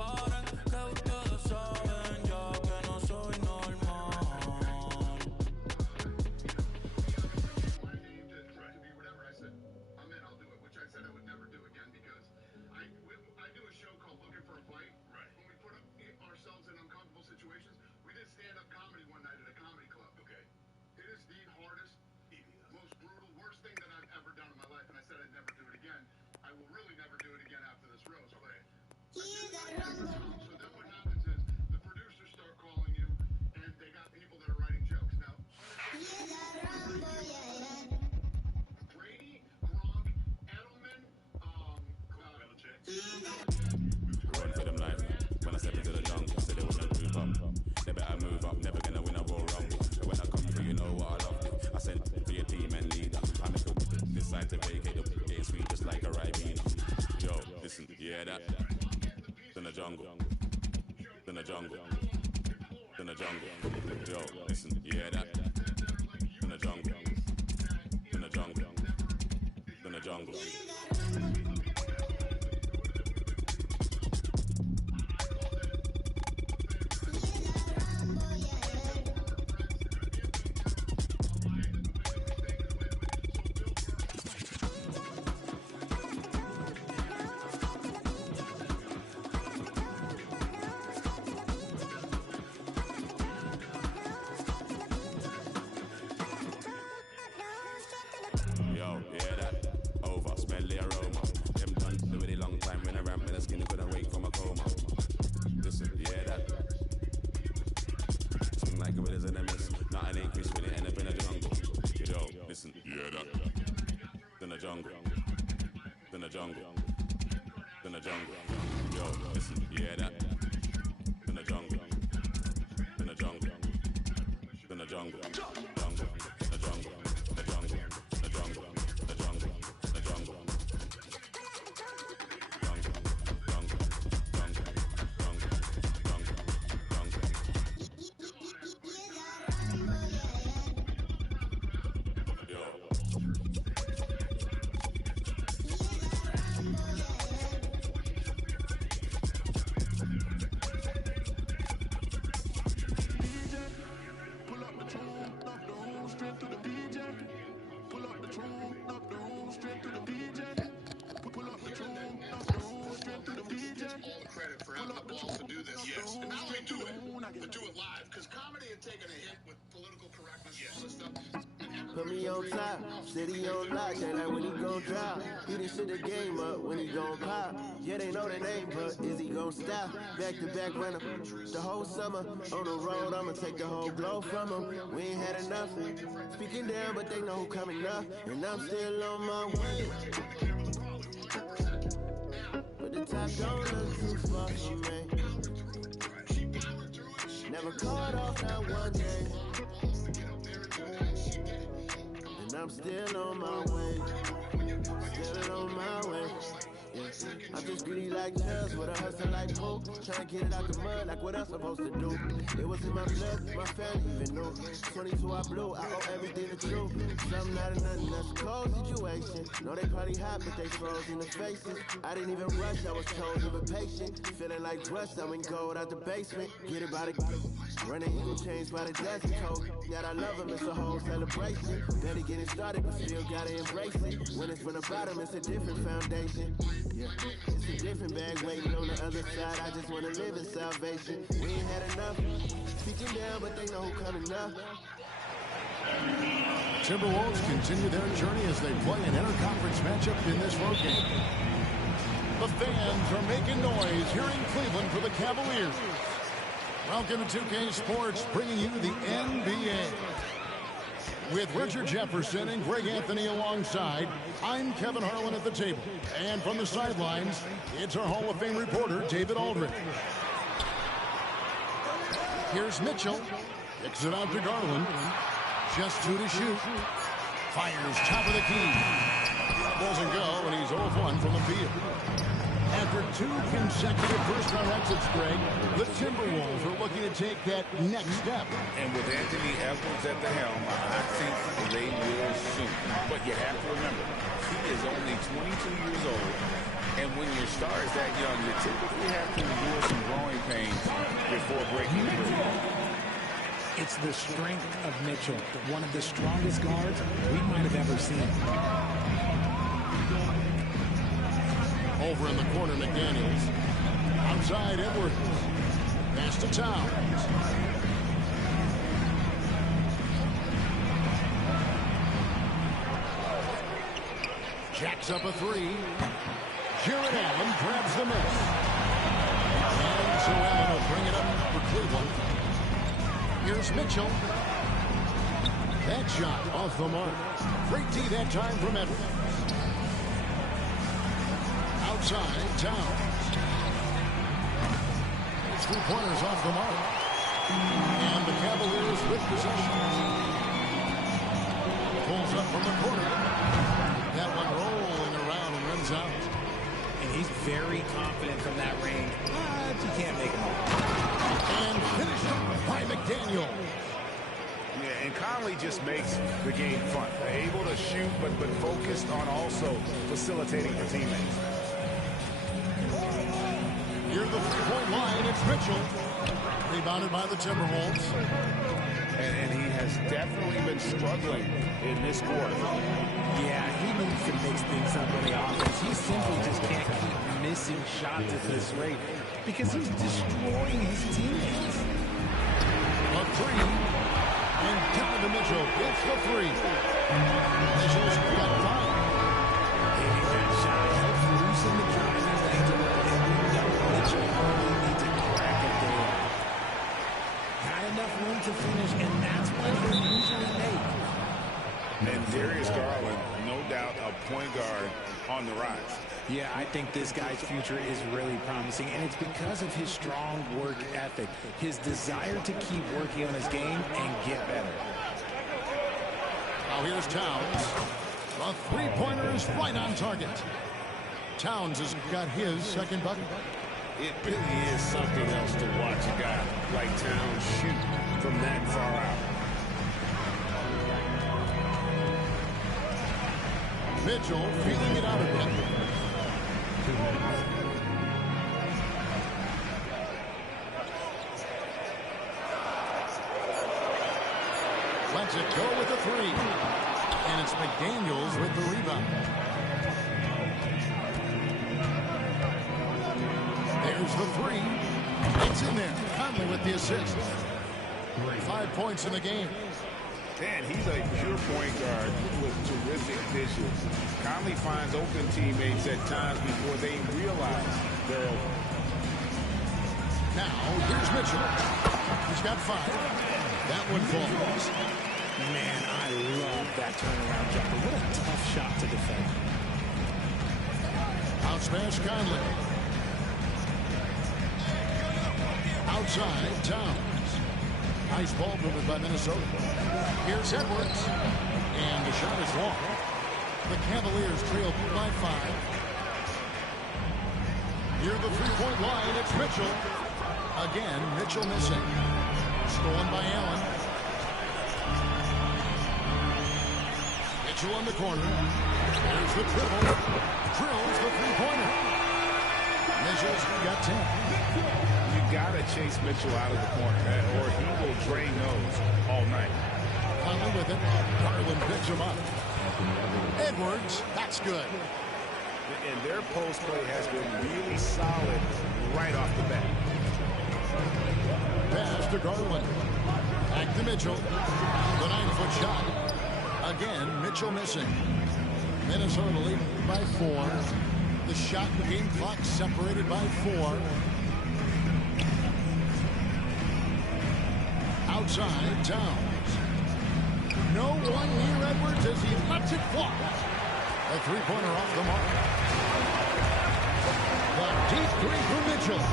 Run for them life. When I step into the jungle, said they wouldn't move up. They better move up, never gonna win a Royal Rumble. But when I come through, you know what I love. I send for your team and leader. I make a decide to vacate the game sweet just like a Ribena. Yo, listen, yeah that. In the jungle. In the jungle. In the jungle. Yo, listen, yeah that. In the jungle. In the jungle. In the jungle. Put me on top, city on lock, they like when he gon' drop. He done shit the game up when he gon' pop. Yeah, they know the name, but is he gon' stop? Back to back runner, the whole summer. On the road, I'ma take the whole globe from him. We ain't had enough, speaking down, but they know who coming up. And I'm still on my way. But the top don't look too far from me. Never caught off not one day. I'm still on my way, still on my way. Yeah. I'm just greedy like Chubbs with a hustle like Pope. Trying to get it out the mud like what I'm supposed to do. It was in my blood, my family even knew. 22 I blew, I owe everything to you. Something out of nothing, that's a cold situation. Know they probably hot, but they froze in the faces. I didn't even rush, I was chosen but patient. Feeling like rust, I went gold out the basement. Get it by the running eagle chains by the desert coat. That I love him, it's a whole celebration. Better getting started, but still gotta embrace it. When it's from the bottom, it's a different foundation. Yeah, it's a different bag waiting on the other side. I just wanna live in salvation. We ain't had enough. Speaking down, but they know who coming up. Timberwolves continue their journey as they play an interconference matchup in this road game. The fans are making noise here in Cleveland for the Cavaliers. Welcome to 2K Sports, bringing you the NBA. With Richard Jefferson and Greg Anthony alongside, I'm Kevin Harlan at the table. And from the sidelines, it's our Hall of Fame reporter, David Aldridge. Here's Mitchell. Kicks it out to Garland. Just 2 to shoot. Fires top of the key. Doesn't go, and he's 0-1 from the field. After 2 consecutive first-round exits, Greg, the Timberwolves are looking to take that next step. And with Anthony Edwards at the helm, I think they will soon. But you have to remember, he is only 22 years old. And when your star is that young, you typically have to endure some growing pains before breaking through. It's the strength of Mitchell, one of the strongest guards we might have ever seen. Over in the corner, McDaniels. Outside, Edwards. Pass to Towns. Jacks up a 3. Jared Allen grabs the miss. And so Allen will bring it up for Cleveland. Here's Mitchell. That shot off the mark. Great D that time from Edwards. Outside, Towns. 3-pointers off the mark. And the Cavaliers with possession. Pulls up from the corner. That one rolling around and runs out. And he's very confident from that range, but you can't make him all. And finished off by McDaniel. Yeah, and Conley just makes the game fun. Able to shoot, but focused on also facilitating for teammates. Near the three-point line, it's Mitchell. Rebounded by the Timberwolves. And he has definitely been struggling in this quarter. Yeah, he needs to mix things up on the offense. He simply just can't keep missing shots at this rate because he's destroying his teammates. A three. And down to Mitchell. It's the three. Mitchell's got 5. Hitting that shot helps loosen the driving range a little bit. Mitchell only needs a crack at there. Had enough room to finish, and that's what he'll usually make. And Darius Garland, no doubt a point guard on the rise. Yeah, I think this guy's future is really promising, and it's because of his strong work ethic, his desire to keep working on his game and get better. Now here's Towns. The three-pointer is right on target. Towns has got his second bucket. It really is something else to watch a guy like Towns shoot from that far out. Mitchell feeling it out a bit. Lets it go with the three. And it's McDaniels with the rebound. There's the three. It's in there. Conley with the assist. 5 points in the game. Man, he's a pure point guard with terrific vision. Conley finds open teammates at times before they realize they're open. Now, here's Mitchell. He's got 5. That one falls. Man, I love that turnaround jumper. What a tough shot to defend. Out smash Conley. Outside, Towns. Nice ball movement by Minnesota. Here's Edwards. And the shot is long. The Cavaliers trail by 5. Near the three-point line, it's Mitchell. Again, Mitchell missing. Stolen by Allen. Mitchell in the corner. There's the dribble. Drills the three-pointer. Mitchell's got 10. You gotta chase Mitchell out of the corner, or he will drain those all night. Conley with it. Garland picks him up. Edwards, that's good. And their post play has been really solid right off the bat. Pass to Garland. Back to Mitchell. The 9-foot shot. Again, Mitchell missing. Minnesota leading by 4. The shot and game clock separated by 4. Outside, Towns. No one near Edwards as he lets it fly. A three-pointer off the mark. The deep three for Mitchell.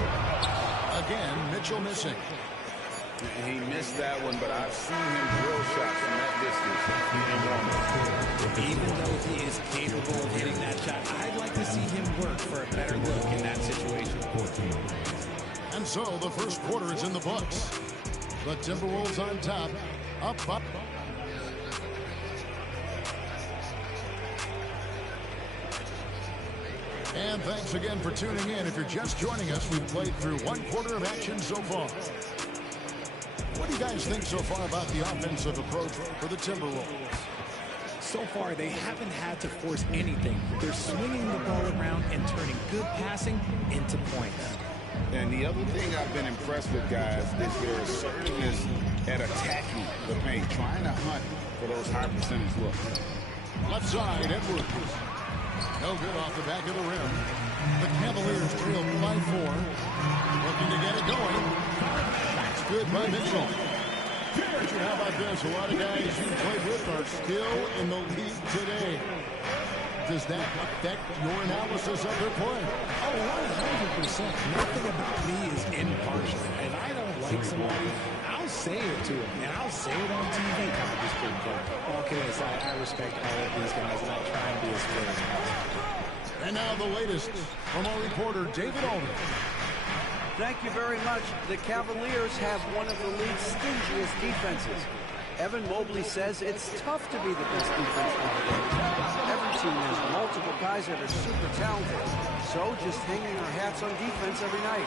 Again, Mitchell missing. He missed that one, but I've seen him drill shots from that distance. Even though he is capable of hitting that shot, I'd like to see him work for a better look in that situation. And so the first quarter is in the books. The Timberwolves on top. Up. And thanks again for tuning in. If you're just joining us, we've played through 1 quarter of action so far. What do you guys think so far about the offensive approach for the Timberwolves? So far, they haven't had to force anything. They're swinging the ball around and turning good passing into points. And the other thing I've been impressed with, guys, is their assertiveness at attacking the paint, trying to hunt for those high percentage looks. Left side, Edwards. No good off the back of the rim. The Cavaliers trail by 4. Looking to get it going. That's good by Mitchell. Richard, how about this? A lot of guys you played with are still in the league today. does that affect your analysis of their play? Oh, 100%. Nothing about me is impartial. If I don't like somebody, I'll say it to them, and I'll say it on TV. Okay, so I respect all of these guys, and I try and be as fair as possible. And now the latest from our reporter, David Aldridge. Thank you very much. The Cavaliers have one of the league's stingiest defenses. Evan Mobley says it's tough to be the best defense nowadays. Every team has multiple guys that are super talented. So just hanging our hats on defense every night.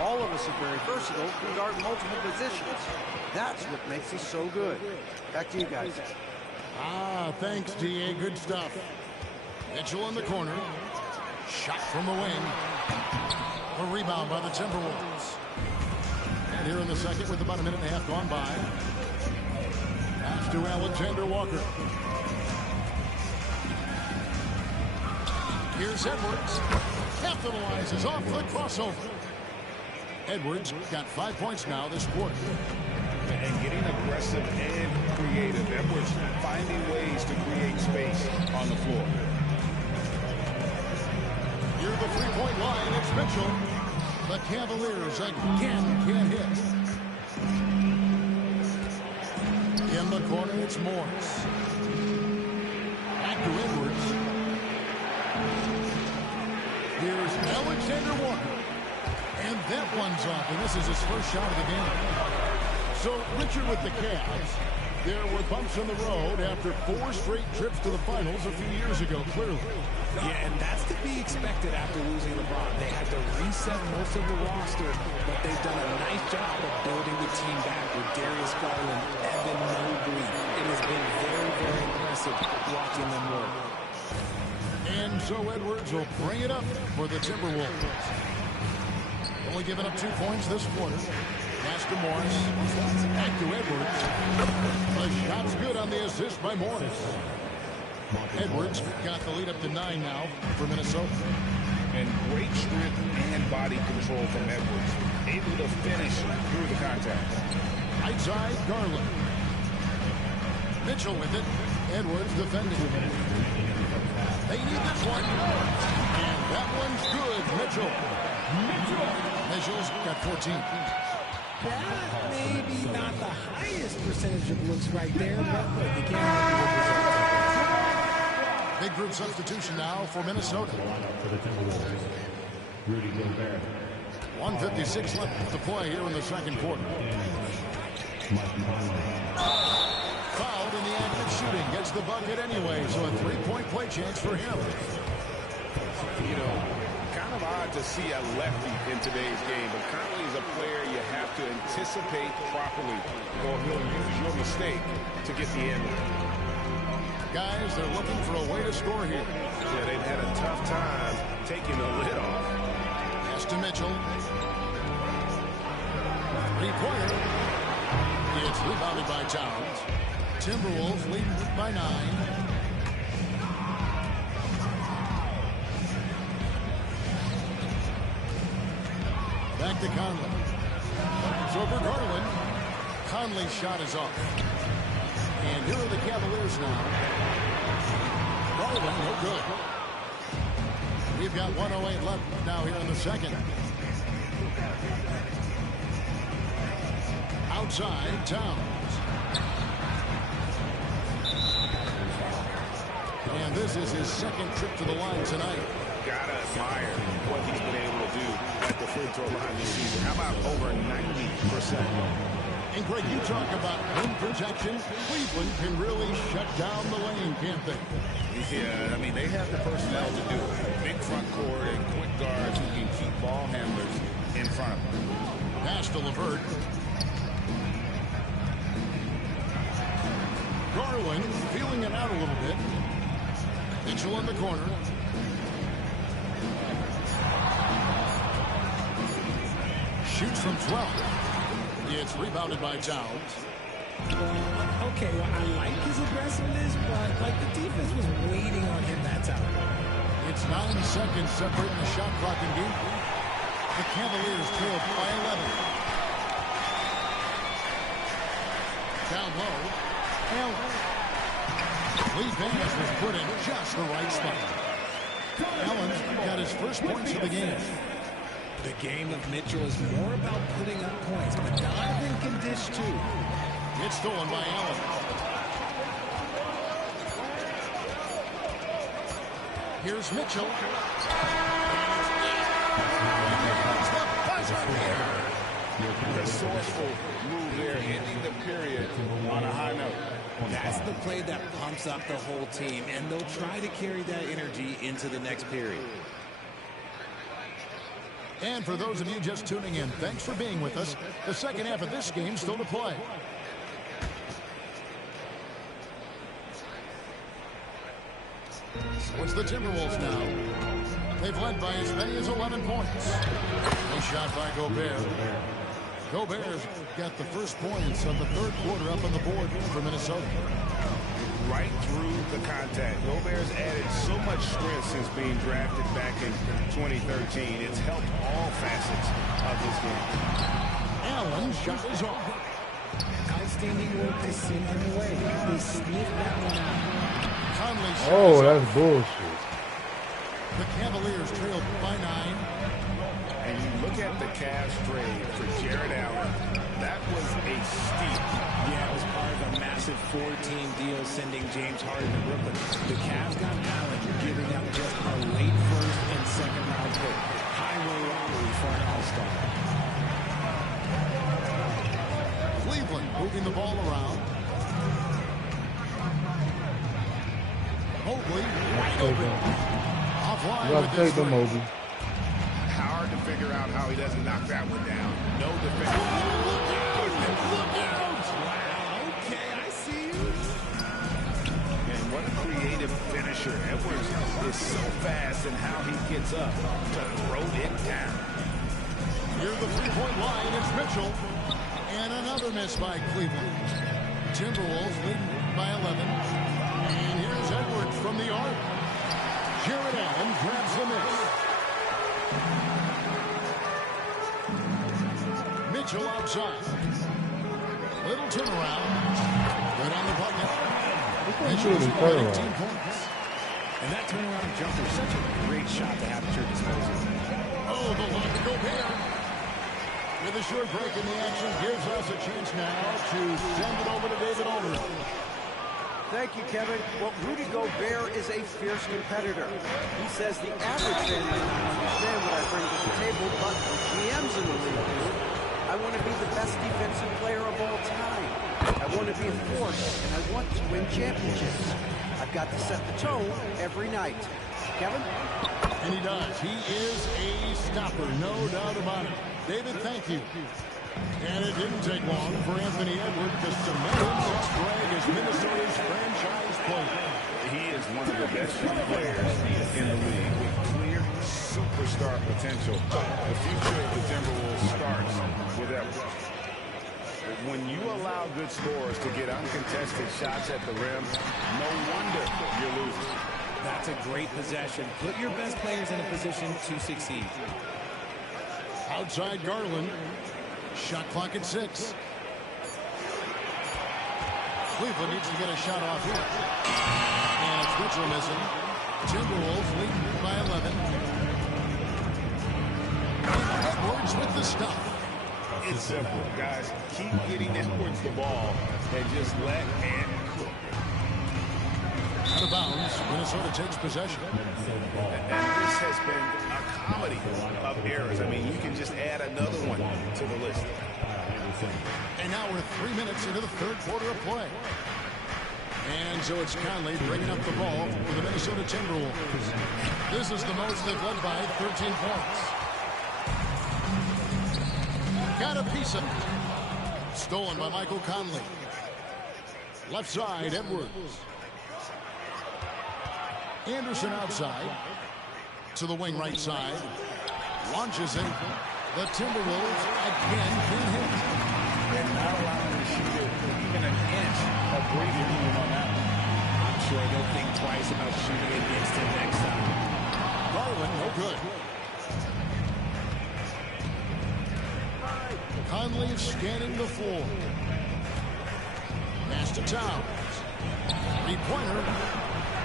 All of us are very versatile, can guard multiple positions. That's what makes us so good. Back to you guys. Thanks, D.A. Good stuff. Mitchell in the corner. Shot from the wing. A rebound by the Timberwolves. And here in the second with about a minute and a half gone by. Pass to Alexander Walker. Here's Edwards. Capitalizes off the crossover. Edwards got 5 points now this quarter. And getting aggressive and creative. Edwards finding ways to create space on the floor. Near the three-point line, it's Mitchell. The Cavaliers again can't hit. In the corner, it's Morris. Back to Edwards. Here's Alexander Walker. And that one's off, and this is his first shot of the game. So, Richard with the Cavs. There were bumps in the road after 4 straight trips to the finals a few years ago, clearly. Yeah, and that's to be expected after losing LeBron. They had to reset most of the roster, but they've done a nice job of building the team back with Darius Garland, Evan Mobley. It has been very, very impressive watching them work. And so Edwards will bring it up for the Timberwolves. Only giving up 2 points this quarter. Pass to Morris. Back to Edwards. The shot's good on the assist by Morris. Edwards got the lead up to 9 now for Minnesota. And great strength and body control from Edwards. Able to finish through the contact. Right side, Garland. Mitchell with it. Edwards defending. They need this one. And that one's good. Mitchell's got 14. That may be not the highest percentage of looks right there, but look, you can't argue with results. Big group substitution now for Minnesota. For the Timberwolves, Rudy Gobert. 1:56 left to play here in the second quarter. Fouled in the act of shooting. Gets the bucket anyway, so a 3-point play chance for him. You know, kind of odd to see a lefty in today's game, but Conley is a player you have to anticipate properly, or he'll use your mistake to get the end. Guys, they're looking for a way to score here. Yeah, they've had a tough time taking the lid off. Pass to Mitchell. 3-pointer. It's rebounded by Towns. Timberwolves lead by 9. Back to Conley. It's over Garland. Conley's shot is off. And here are the Cavaliers now. Garland, no good. We've got 1:08 left now here in the second. Outside, Towns. And this is his second trip to the line tonight. Gotta admire what he's been able to do at the free throw line this season. How about over 90%? And Greg, you talk about rim protection. Cleveland can really shut down the lane, can't they? Yeah, I mean, they have the personnel to do it. Big front court and quick guards who can keep ball handlers in front of them. Pass to LeVert. Garland feeling it out a little bit. Mitchell in the corner. Shoots from 12. It's rebounded by Towns. Okay, well, I like his aggressiveness, but like the defense was waiting on him that time. It's 9 seconds separating the shot clock and game. The Cavaliers trail by 11. Down low. Allen. Lee Vance was put in just the right spot. Allen's got his first points of the game. The game of Mitchell is more about putting up points, but Donovan can dish too. It's stolen by Allen. Here's Mitchell. Resourceful move there, ending the period on a high note. That's the play that pumps up the whole team, and they'll try to carry that energy into the next period. And for those of you just tuning in, thanks for being with us. The second half of this game still to play. So it's the Timberwolves now. They've led by as many as 11 points. Nice shot by Gobert. Gobert's got the first points of the third quarter up on the board for Minnesota. Right through the contact. Gobert's added so much strength since being drafted back in 2013. It's helped all facets of this game. Allen's shot is off. Outstanding work to send him away. They sniffed that one out. Oh, that's bullshit. The Cavaliers trailed by 9. And you look at the Cavs trade for Jared Allen, that was a steep. Yeah, it was part of a massive 4-team deal sending James Harden to Brooklyn. The Cavs got Allen, giving up just a late first and second round pick. Highway robbery for an all-star. Cleveland moving the ball around. Mobley wide open. Offline You with gotta this take the Mobley. Hard to figure out how he doesn't knock that one down. No defense. Look out! Wow, okay, I see you. And what a creative finisher. Edwards is so fast in how he gets up to throw it down. Near the three-point line, it's Mitchell. And another miss by Cleveland. Timberwolves leading by 11. And here's Edwards from the arc. Jared Allen grabs the miss. Mitchell outside. Little turnaround. Good on the bucket. Mitchell's got 18 points. And that turnaround jumper is such a great shot to have at your disposal. Oh, the lob to Gobert. With a short break in the action, gives us a chance now to send it over to David Aldridge. Thank you, Kevin. Well, Rudy Gobert is a fierce competitor. He says the average fan may not understand what I bring to the table, but the GMs in the league do. I want to be the best defensive player of all time. I want to be a force, and I want to win championships. I've got to set the tone every night. Kevin? And he does. He is a stopper, no doubt about it. David, thank you. And it didn't take long for Anthony Edwards to cement himself drag as Minnesota's franchise player. He is one of the best young players in the league with clear superstar potential. The future of the Timberwolves starts with Edwards. When you allow good scorers to get uncontested shots at the rim, no wonder you're losing. That's a great possession. Put your best players in a position to succeed. Outside Garland. Shot clock at 6. Cleveland needs to get a shot off here. And it's Mitchell missing. Timberwolves lead by 11. And Edwards with the stop. It's simple, guys. Keep getting Edwards the ball and just let and cook. Out of bounds. Minnesota takes possession. And this has been a comedy of errors. I mean, you can just add another one to the list. And now we're 3 minutes into the third quarter of play. And so it's Conley bringing up the ball for the Minnesota Timberwolves. This is the most they've led by 13 points. Got a piece of it. Stolen by Michael Conley. Left side, Edwards. Anderson outside to the wing right side. Launches it. The Timberwolves again can hit. And not allowing to shoot it even an inch of breathing room on that one. I'm sure they'll think twice about shooting against him next time. Garland, no good. Conley scanning the floor. Pass to Towns. Three-pointer.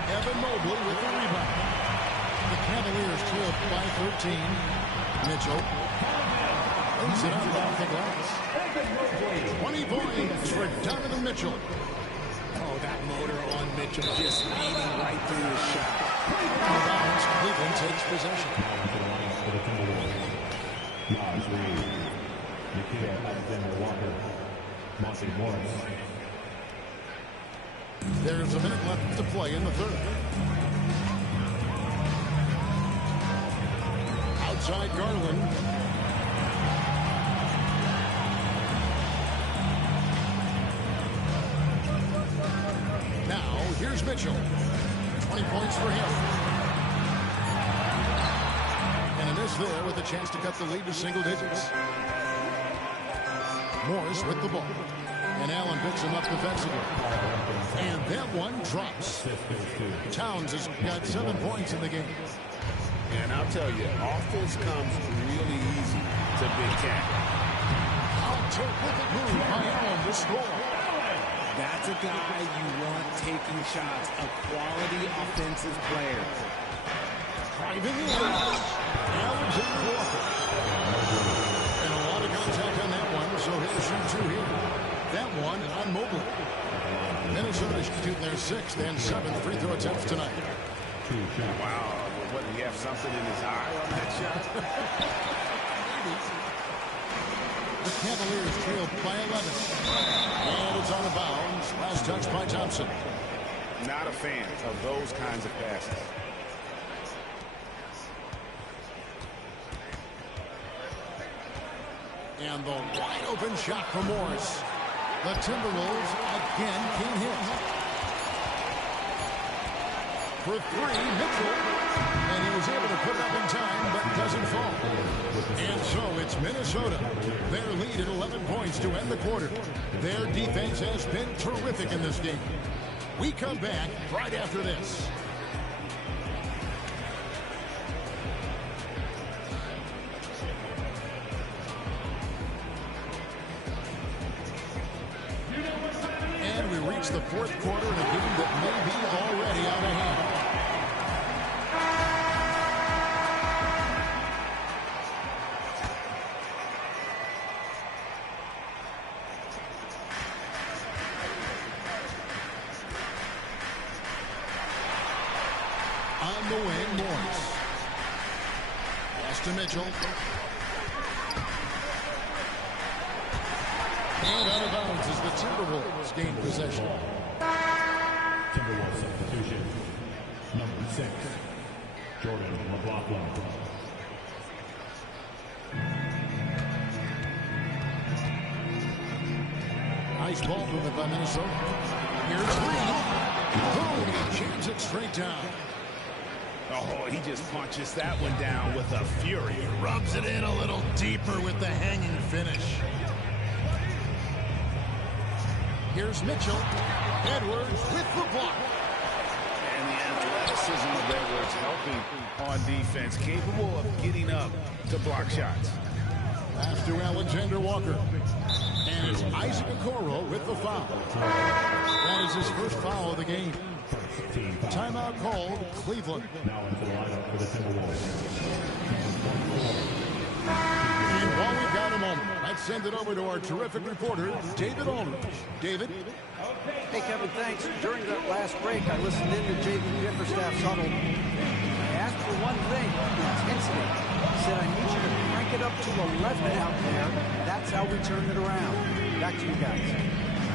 Evan Mobley with the rebound. The Cavaliers trail by 13. Mitchell. Lays it up off the glass. 20 points for Donovan Mitchell. Oh, that motor on Mitchell just eating right through his shot. On the bounce, Cleveland takes possession. For the Timberwolves. Miles Reed. Nikhil Alexander-Walker. Monty Morris. There's a minute left to play in the third. Outside Garland. Now, here's Mitchell. 20 points for him. And a miss there with a chance to cut the lead to single digits. Morris with the ball. And Allen picks him up defensively. And that one drops. Towns has got 7 points in the game. And I'll tell you, offense comes really easy to Big Cat. I'll take with the move by Allen to score. That's a guy you want taking shots, a quality offensive player. Driving in. Alexander Walker. And a lot of contact on that one, so he'll shoot two here. That one on Mobley. Minnesota shooting their 6th and 7th free throw attempts tonight. Wow. What, do you have something in his eye on that shot? The Cavaliers trail by 11. And it's on the bounds. Last touch by Thompson. Not a fan of those kinds of passes. And the wide open shot for Morris. The Timberwolves again can't hit. For three, Mitchell. And he was able to put it up in time, but doesn't fall. And so it's Minnesota. Their lead at 11 points to end the quarter. Their defense has been terrific in this game. We come back right after this. And we reach the fourth quarter in a game that may be already out of hand. On the wing, Morris. Pass to Mitchell. And out of bounds as the Timberwolves gain possession. Timberwolves substitution. Number 6, Jordan McLaughlin. Nice ball movement by Minnesota. Here's Reed. Boom, he jams it straight down. Oh, he just punches that one down with a fury. Rubs it in a little deeper with the hanging finish. Here's Mitchell. Edwards with the block. And the athleticism of Edwards helping on defense, capable of getting up to block shots. Pass to Alexander Walker. And it's Isaac Okoro with the foul. That is his first foul of the game. Timeout called, Cleveland. Now into the lineup for the Timberwolves. And while we've got a moment, let's send it over to our terrific reporter, David Aldridge. David? Hey, Kevin, thanks. During that last break, I listened in to J.B. Bickerstaff's huddle. I asked for one thing, intensity. I said, I need you to crank it up to 11 out there. That's how we turn it around. Back to you guys.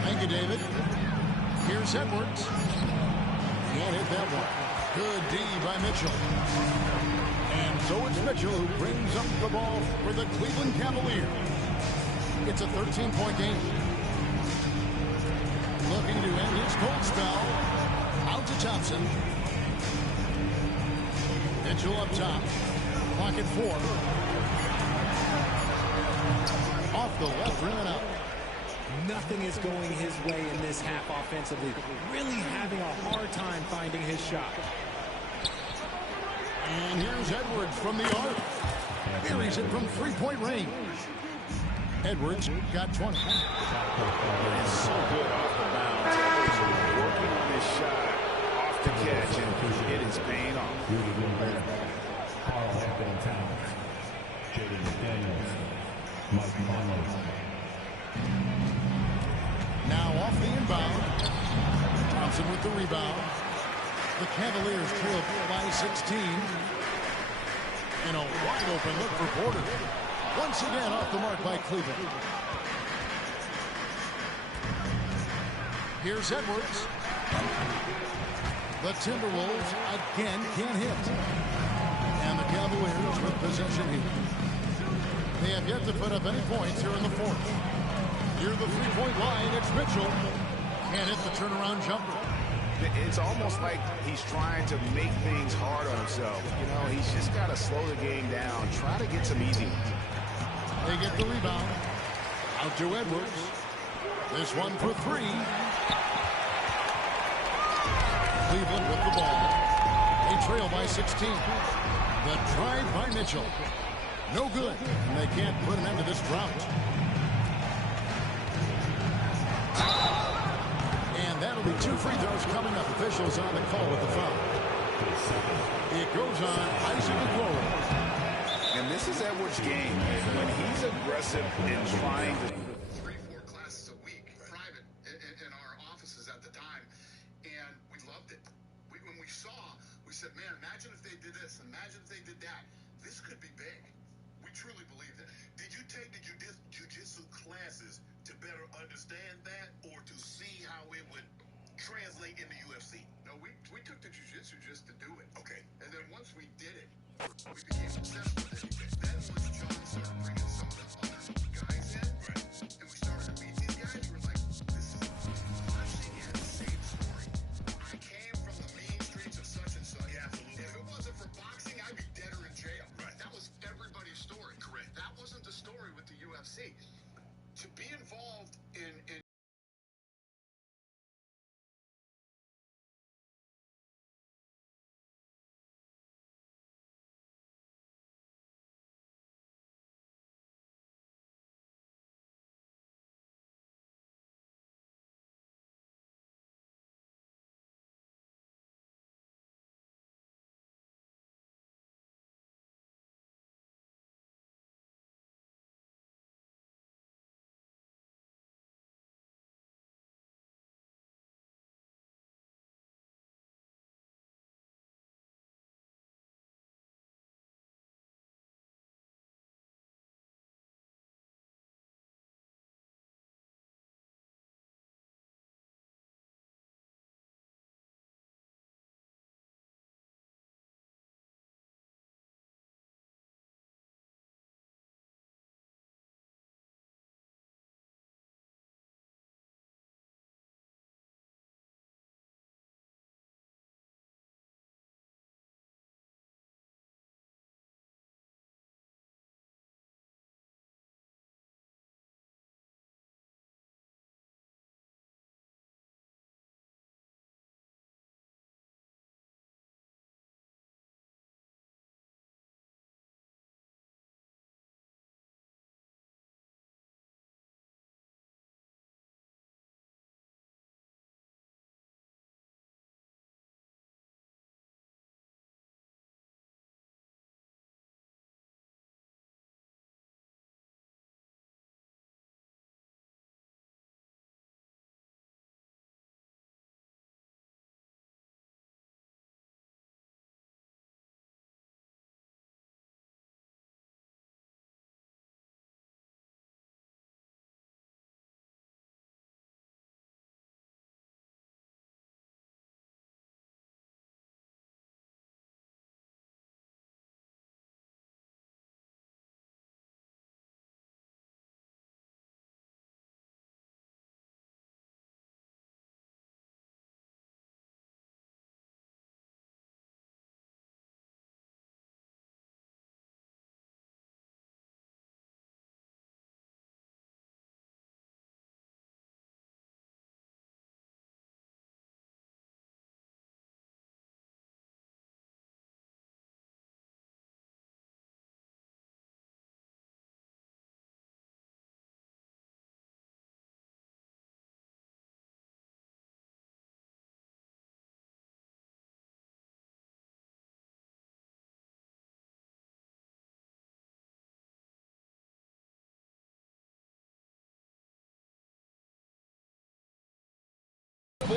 Thank you, David. Here's Edwards. Can't hit that one. Good D by Mitchell. And so it's Mitchell who brings up the ball for the Cleveland Cavaliers. It's a 13-point game. Looking to end his cold spell. Out to Thompson. Mitchell up top. Clock at 4. Off the left rim and out. Nothing is going his way in this half offensively. Really having a hard time finding his shot. And here's Edwards from the arc. Buries it from three-point range. Edwards got 20. It's so good off the bounds. Edwards working working on this shot off the catch, and it is paying off. Rudy Gobert, Carl Anthony Towns, Jaden McDaniels, Mike Conley. Now off the inbound. Thompson with the rebound. The Cavaliers trail by 16. And a wide open look for Porter. Once again off the mark by Cleveland. Here's Edwards. The Timberwolves again can't hit. And the Cavaliers with possession here. They have yet to put up any points here in the fourth. Near the three-point line, it's Mitchell. Can't hit the turnaround jumper. It's almost like he's trying to make things hard on himself. You know, he's just got to slow the game down. Try to get some easy ones. They get the rebound. Out to Edwards. This one for three. Cleveland with the ball. They trail by 16. The drive by Mitchell. No good. And they can't put an end to this drought. And that'll be 2 free throws coming up. Officials on the call with the foul. It goes on Isaac Okoro. And this is Edwards' game. When he's aggressive and trying to... 3-4 classes a week, private, in our offices at the time. And we loved it. When we saw, we said, man, imagine if they did this. Imagine if they did that. This could be big. We truly believed it. Did you take the jiu-jitsu classes to better understand that or to see how it would translate into UFC? No, we took the jiu-jitsu just to do it. Okay. And then once we did it, we became obsessed with it. Then once John started bringing some of the other guys in, and we started to meet these guys, we were like, this is punching in the same story. I came from the mean streets of such and such. Yeah, absolutely. If it wasn't for boxing, I'd be dead or in jail. Right. That was everybody's story. Correct. That wasn't the story with the UFC. To be involved in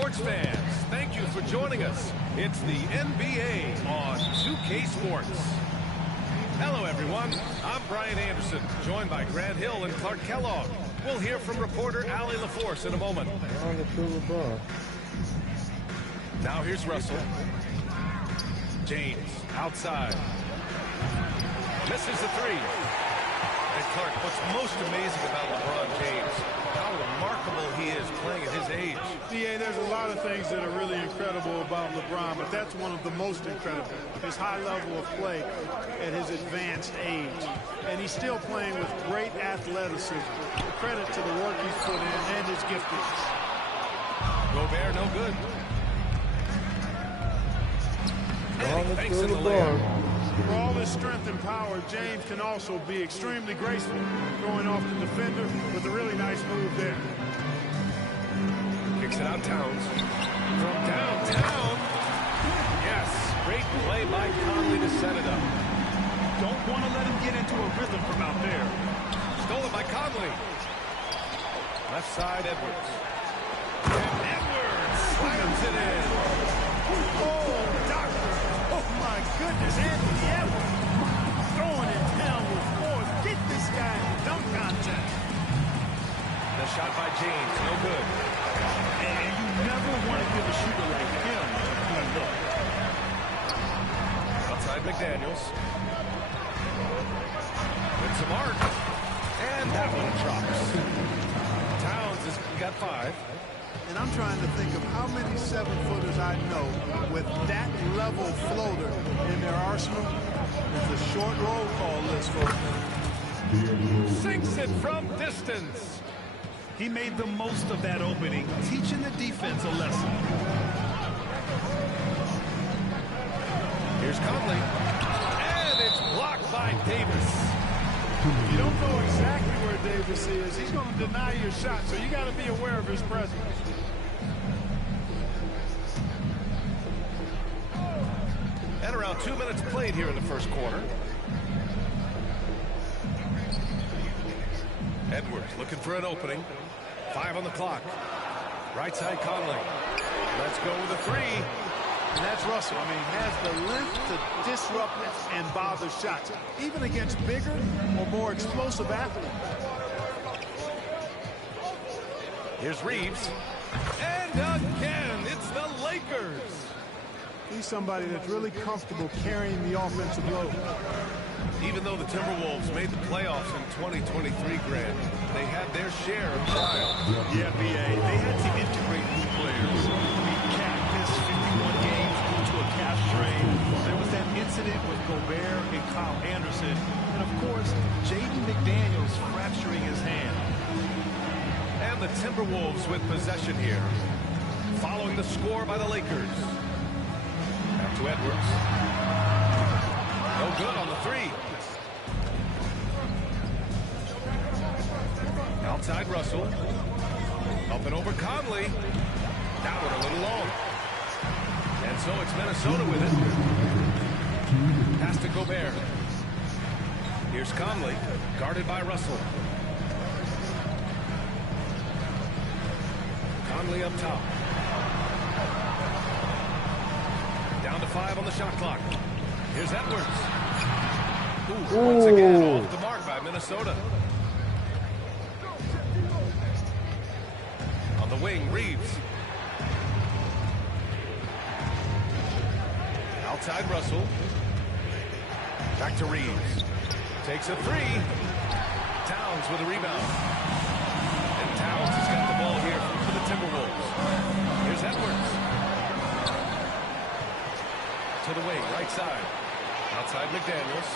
sports fans, thank you for joining us. It's the NBA on 2K Sports. Hello, everyone. I'm Brian Anderson, joined by Grant Hill and Clark Kellogg. We'll hear from reporter Allie LaForce in a moment. Now here's Russell. James, outside. Misses the three. And Clark, what's most amazing about LeBron James, how remarkable he is playing at his age. Yeah, there's a lot of things that are really incredible about LeBron, but that's one of the most incredible. His high level of play at his advanced age. And he's still playing with great athleticism. Credit to the work he's put in and his giftedness. Gobert, no good. And he thanks in the layup. For all his strength and power, James can also be extremely graceful, throwing off the defender with a really nice move there. Kicks it out, Towns. From downtown. Yes, great play by Conley to set it up. Don't want to let him get into a rhythm from out there. Stolen by Conley. Left side, Edwards. And Edwards slams it in. Oh, doctor. Oh, my goodness. Anthony Edwards throwing it down with force. Get this guy in dunk contest. The shot by James, no good. And you never want to give a shooter like him a look. Outside McDaniels. With some arc. And that one drops. Towns has got 5. And I'm trying to think of how many 7-footers I know with that level floater in their arsenal. It's a short roll call list, folks. Sinks it from distance. He made the most of that opening, teaching the defense a lesson. Here's Conley. And it's blocked by Davis. If you don't know exactly where Davis is, he's going to deny your shot, so you got to be aware of his presence. And around 2 minutes played here in the first quarter. Edwards looking for an opening. 5 on the clock. Right side Conley. Let's go with a 3. And that's Russell. I mean, has the length to disrupt and bother shots, even against bigger or more explosive athletes. Here's Reeves. And again, it's the Lakers. He's somebody that's really comfortable carrying the offensive load. Even though the Timberwolves made the playoffs in 2023, Grant, they had their share of trials. Yeah, BA. They had to integrate new players. Cat missed 51 games due to a calf strain. There was that incident with Gobert and Kyle Anderson. And, of course, Jaden McDaniels fracturing his hand. And the Timberwolves with possession here. Following the score by the Lakers. Back to Edwards. No good on the 3. Outside Russell. Up and over Conley. That one a little long. And so it's Minnesota with it. Pass to Gobert. Here's Conley. Guarded by Russell. Conley up top. Down to 5 on the shot clock. Here's Edwards. Ooh, once again, off the mark by Minnesota. On the wing, Reeves. Outside Russell. Back to Reeves. Takes a 3. Towns with a rebound. And Towns has got the ball here for the Timberwolves. Here's Edwards. To the wing, right side. Outside McDaniels.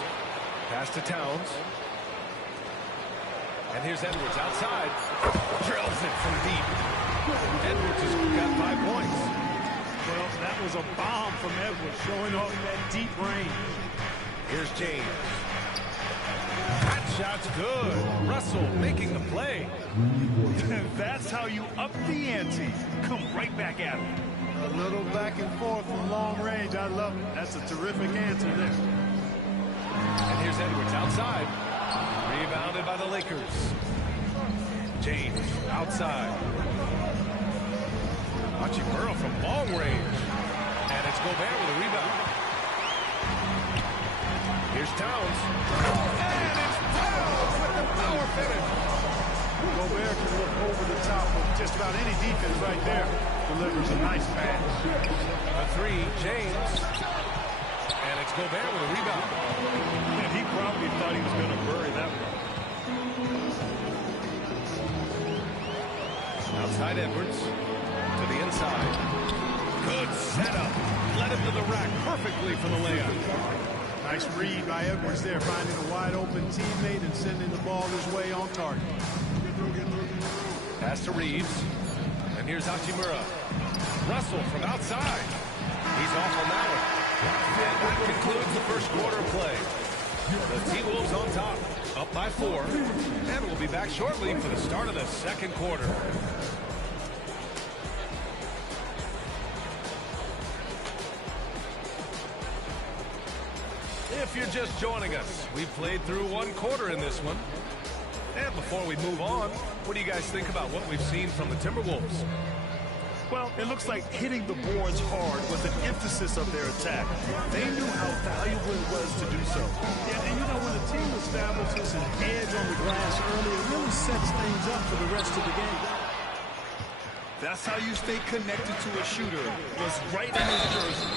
Pass to Towns. And here's Edwards outside. Drills it from deep. Edwards has got 5 points. Well, that was a bomb from Edwards, showing off that deep range. Here's James. That shot's good. Russell making the play. That's how you up the ante. Come right back at him. A little back and forth from long range. I love it. That's a terrific answer there. And here's Edwards outside. Rebounded by the Lakers. James outside. Hachimura from long range. And it's Gobert with a rebound. Here's Towns. And it's Towns with the power finish. Gobert can look over the top of just about any defense right there. Delivers a nice pass. A three, James. And it's Gobert with a rebound. And he probably thought he was going to bury that one. Outside Edwards. To the inside. Good setup. Led him to the rack perfectly for the layup. Nice read by Edwards there, finding a wide open teammate and sending the ball his way on target. Pass to Reeves. And here's Hachimura. Russell from outside. He's off on that one. And that concludes the first quarter of play. The T-Wolves on top, up by 4. And we'll be back shortly for the start of the second quarter. If you're just joining us, we've played through one quarter in this one. And before we move on, what do you guys think about what we've seen from the Timberwolves? Well, it looks like hitting the boards hard was an emphasis of their attack. They knew how valuable it was to do so. Yeah, and you know, when a team establishes an edge on the glass early, it really sets things up for the rest of the game. That's how you stay connected to a shooter, was right in his jersey.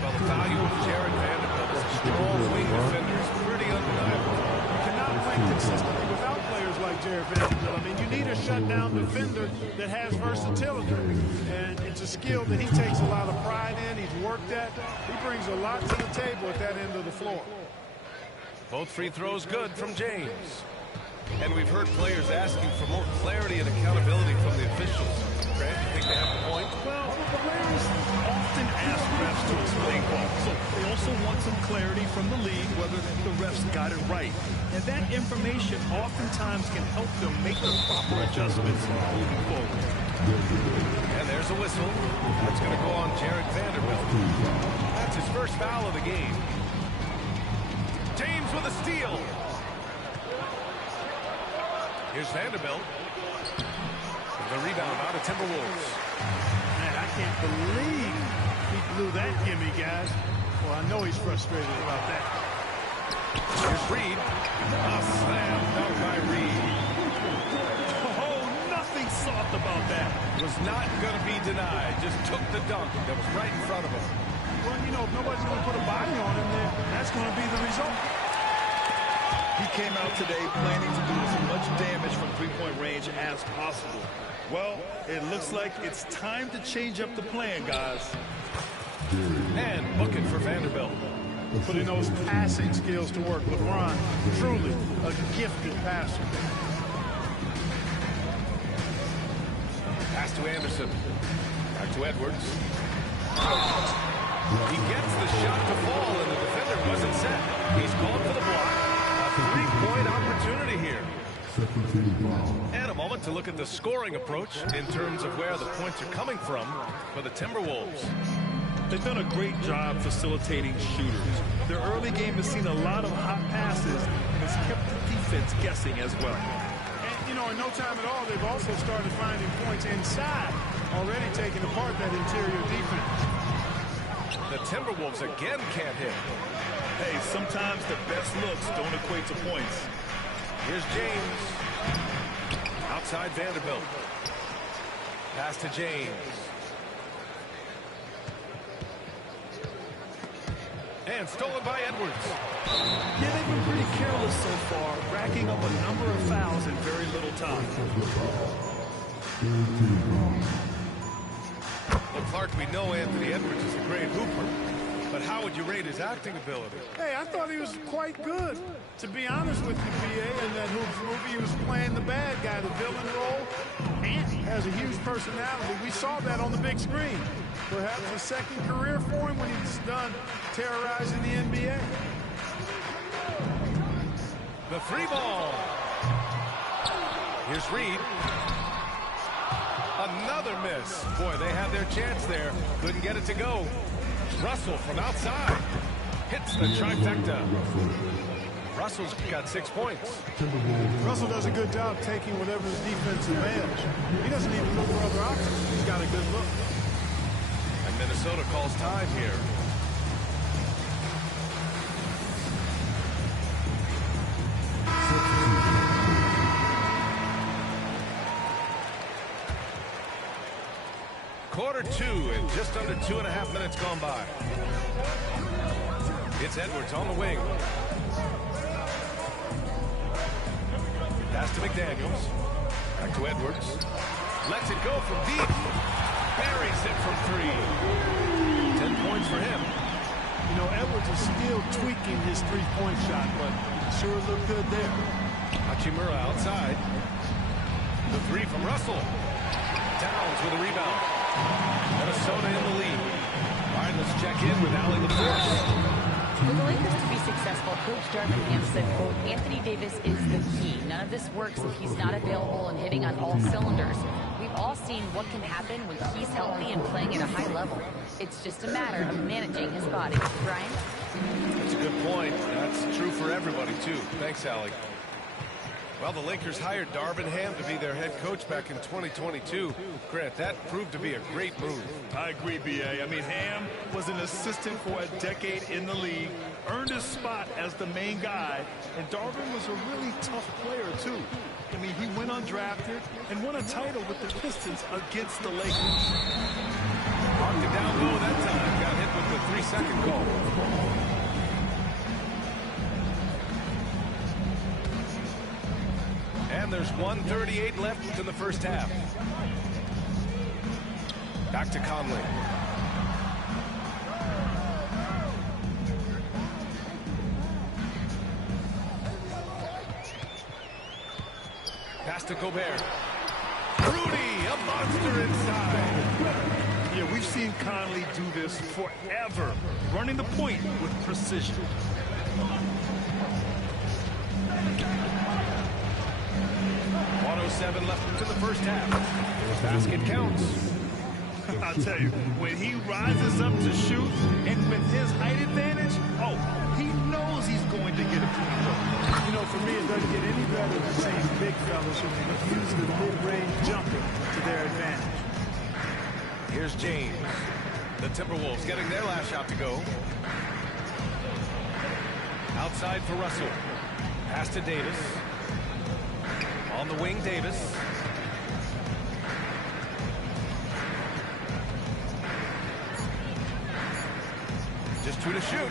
Well, the value of Jared Vanderbilt as a strong wing defender is pretty undeniable. You cannot play consistently without players like Jared Vanderbilt. I mean, you need a shutdown defender that has versatility. And it's a skill that he takes a lot of pride in. He's worked at. He brings a lot to the table at that end of the floor. Both free throws good from James. And we've heard players asking for more clarity and accountability from the officials. Grant, you think they have a point? Well, the players often ask refs to explain calls. So they also want some clarity from the league whether the refs got it right. And that information oftentimes can help them make the proper adjustments moving forward. And there's a whistle. That's going to go on Jared Vanderbilt. That's his first foul of the game. James with a steal. Here's Vanderbilt. The rebound out of Timberwolves. Man, I can't believe he blew that gimme, guys. Well, I know he's frustrated about that. Here's Reed. A slam dunk by Reed. Oh, nothing soft about that. Was not going to be denied. Just took the dunk that was right in front of him. Well, you know, if nobody's going to put a body on him, then that's going to be the result. He came out today planning to do as much damage from three-point range as possible. Well, it looks like it's time to change up the plan, guys. And booking for Vanderbilt. Putting those passing skills to work. LeBron, truly a gifted passer. Pass to Anderson. Back to Edwards. He gets the shot to fall, and the defender wasn't set. He's called for the block. A three-point opportunity here. And a moment to look at the scoring approach in terms of where the points are coming from for the Timberwolves. They've done a great job facilitating shooters. Their early game has seen a lot of hot passes and has kept the defense guessing as well. And, you know, in no time at all, they've also started finding points inside, already taking apart that interior defense. The Timberwolves again can't hit. Hey, sometimes the best looks don't equate to points. Here's James. Outside Vanderbilt. Pass to James. And stolen by Edwards. Yeah, they've been pretty careless so far, racking up a number of fouls in very little time. Well, Clark, we know Anthony Edwards is a great hooper, but how would you rate his acting ability? Hey, I thought he was quite good. To be honest with you, B.A., in that Hoops movie, he was playing the bad guy, the villain role. And he has a huge personality. We saw that on the big screen. Perhaps a second career for him when he's done terrorizing the NBA. The three ball. Here's Reed. Another miss. Boy, they had their chance there. Couldn't get it to go. Russell from outside. Hits the trifecta. Russell's got 6 points. Russell does a good job taking whatever his defensive edge. He doesn't even look for other options. He's got a good look. And Minnesota calls time here. Quarter 2 and just under 2.5 minutes gone by. It's Edwards on the wing. Pass to McDaniels. Back to Edwards. Lets it go from deep. Buries it from 3. 10 points for him. You know, Edwards is still tweaking his three-point shot, but sure looked good there. Hachimura outside. The 3 from Russell. Towns with a rebound. Minnesota in the lead. All right, let's check in with Allie LaForce. For the Lakers to be successful, Coach Darvin Ham said, quote, Anthony Davis is the key. None of this works if he's not available and hitting on all cylinders. We've all seen what can happen when he's healthy and playing at a high level. It's just a matter of managing his body. Brian? That's a good point. That's true for everybody, too. Thanks, Allie. Well, the Lakers hired Darvin Ham to be their head coach back in 2022. Grant, that proved to be a great move. I agree, B.A. I mean, Ham was an assistant for a decade in the league, earned his spot as the main guy, and Darvin was a really tough player, too. I mean, he went undrafted and won a title with the Pistons against the Lakers. Marked it down low that time. Got hit with the 3-second call. And there's 1:38 left in the first half. Back to Conley. Pass to Gobert. Rudy, a monster inside. Yeah, we've seen Conley do this forever, running the point with precision. 1:07 left in the first half. Basket counts. I'll tell you, when he rises up to shoot, and with his height advantage, oh, he knows he's going to get a clean look. You know, for me, it doesn't get any better than seeing big fellas who can use the mid-range jumper to their advantage. Here's James. The Timberwolves getting their last shot to go. Outside for Russell. Pass to Davis. On the wing, Davis. Just 2 to shoot.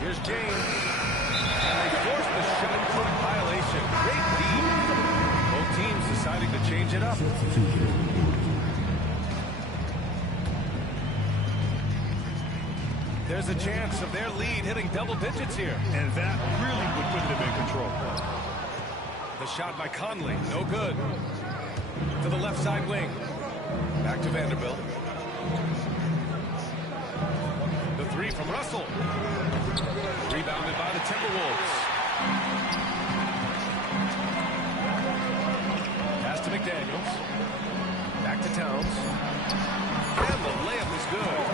Here's James. And they force the shot and clock violation. Great lead. Both teams deciding to change it up. There's a chance of their lead hitting double digits here. And that really would put them in control. The shot by Conley, no good. To the left side wing. Back to Vanderbilt. The 3 from Russell. Rebounded by the Timberwolves. Pass to McDaniels. Back to Towns. And the layup is good.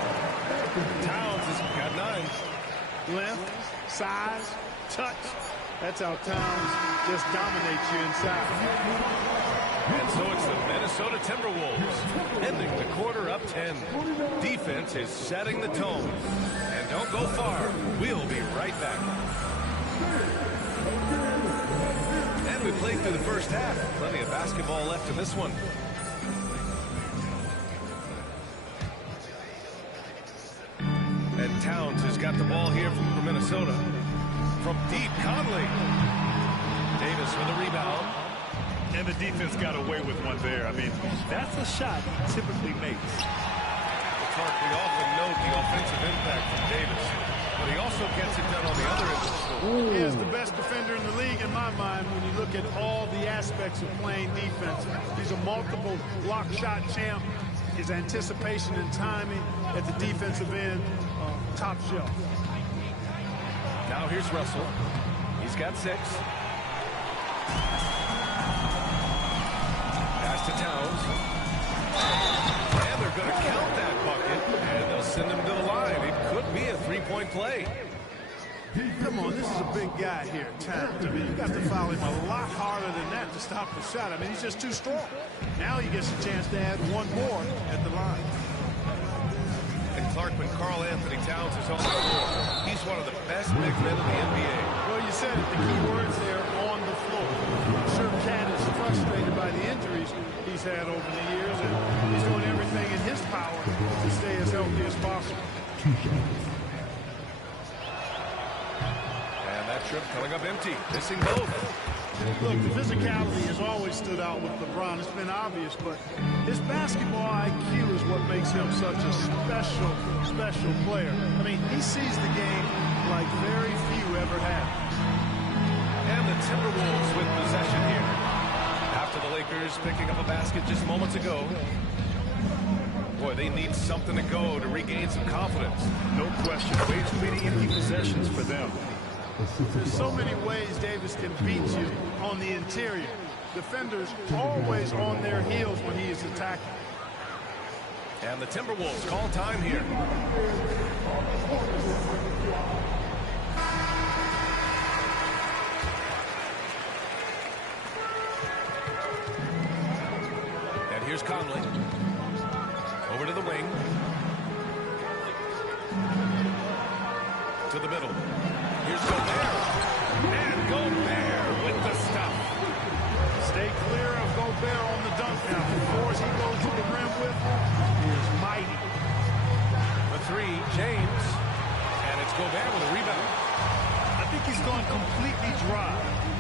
Towns has got 9. Length, size, touch. That's how Towns just dominates you inside. And so it's the Minnesota Timberwolves ending the quarter up 10. Defense is setting the tone. And don't go far. We'll be right back. And we played through the first half. Plenty of basketball left in this one. And Towns has got the ball here for Minnesota. From deep, Conley. Davis with a rebound. And the defense got away with one there. I mean, that's a shot he typically makes. We often note the offensive impact from Davis, but he also gets it done on the other end of the floor. He is the best defender in the league in my mind when you look at all the aspects of playing defense. He's a multiple block shot champ. His anticipation and timing at the defensive end, top shelf. Now here's Russell. He's got 6. Pass to Towns. And they're going to count that bucket. And they'll send him to the line. It could be a 3-point play. Come on, this is a big guy here, Towns. I mean, you got to foul him a lot harder than that to stop the shot. I mean, he's just too strong. Now he gets a chance to add one more at the line. And Clark, when Karl Anthony Towns is on the floor, he's one of the best big men in the NBA. Well, you said it. The key words there, on the floor. I'm sure Cat is frustrated by the injuries he's had over the years, and he's doing everything in his power to stay as healthy as possible. And that trip coming up empty, missing both. Look, the physicality has always stood out with LeBron. It's been obvious, but his basketball IQ is what makes him such a special player. I mean, he sees the game like very few ever have. And the Timberwolves with possession here. After the Lakers picking up a basket just moments ago. Boy, they need something to go to regain some confidence. No question. Way too many empty possessions for them. There's so many ways Davis can beat you on the interior. Defenders always on their heels when he is attacking. And the Timberwolves call time here. And here's Conley. Over to the wing. To the middle. Here's Gobert. And Gobert with the stuff. Stay clear of Gobert on the dunk now. The force he goes to the rim with is mighty. The three, James. And it's Gobert with a rebound. I think he's gone completely dry.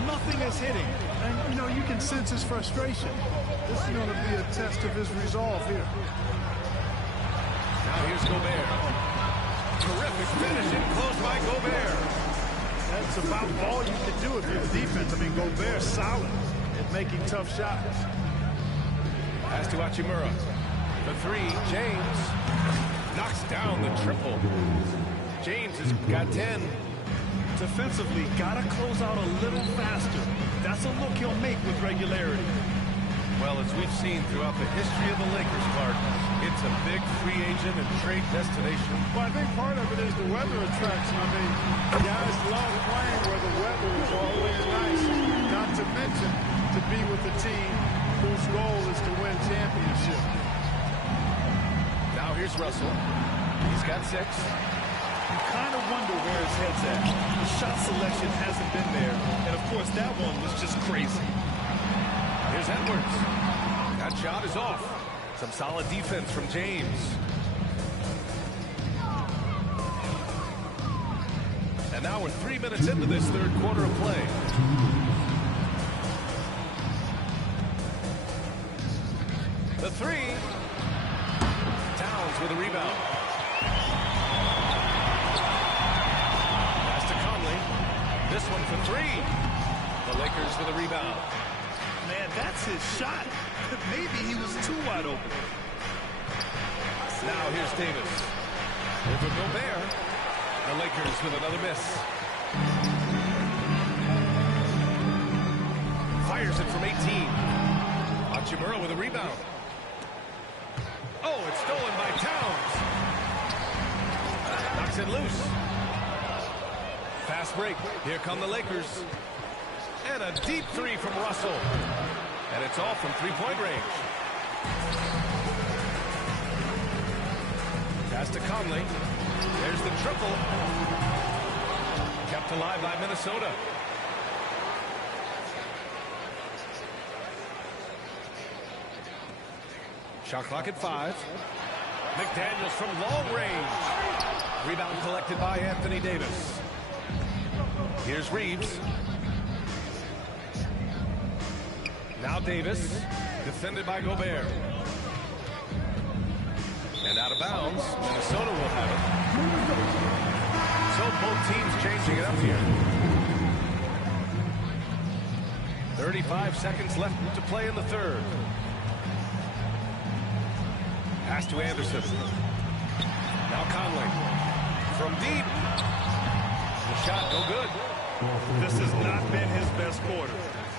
Nothing is hitting. And, you know, you can sense his frustration. This is going to be a test of his resolve here. Now here's Gobert. Terrific finish in close by Gobert. That's about all you can do if you're the defense. I mean, Gobert's solid at making tough shots. Pass to Hachimura. The three, James. Knocks down the triple. James has got 10. Defensively, got to close out a little faster. That's a look he'll make with regularity. Well, as we've seen throughout the history of the Lakers, Clark, it's a big free agent and trade destination. Well, I think part of it is the weather attraction. I mean, guys love playing where the weather is always nice. Not to mention to be with a team whose goal is to win championship. Now here's Russell. He's got 6. You kind of wonder where his head's at. The shot selection hasn't been there. And, of course, that one was just crazy. Here's Edwards. That shot is off. Some solid defense from James. And now we're 3 minutes into this third quarter of play. The three. Towns with a rebound. Pass to Conley. This one for 3. The Lakers with a rebound. Man, that's his shot. Maybe he was too wide open. Now here's Davis. Over Gobert. The Lakers with another miss. Fires it from 18. Hachimura with a rebound. Oh, it's stolen by Towns. Knocks it loose. Fast break. Here come the Lakers. And a deep 3 from Russell. And it's all from three-point range. Pass to Conley. There's the triple. Kept alive by Minnesota. Shot clock at 5. McDaniels from long range. Rebound collected by Anthony Davis. Here's Reeves. Now Davis, defended by Gobert. And out of bounds, Minnesota will have it. So both teams changing it up here. 35 seconds left to play in the third. Pass to Anderson. Now Conley. From deep. The shot no good. This has not been his best quarter.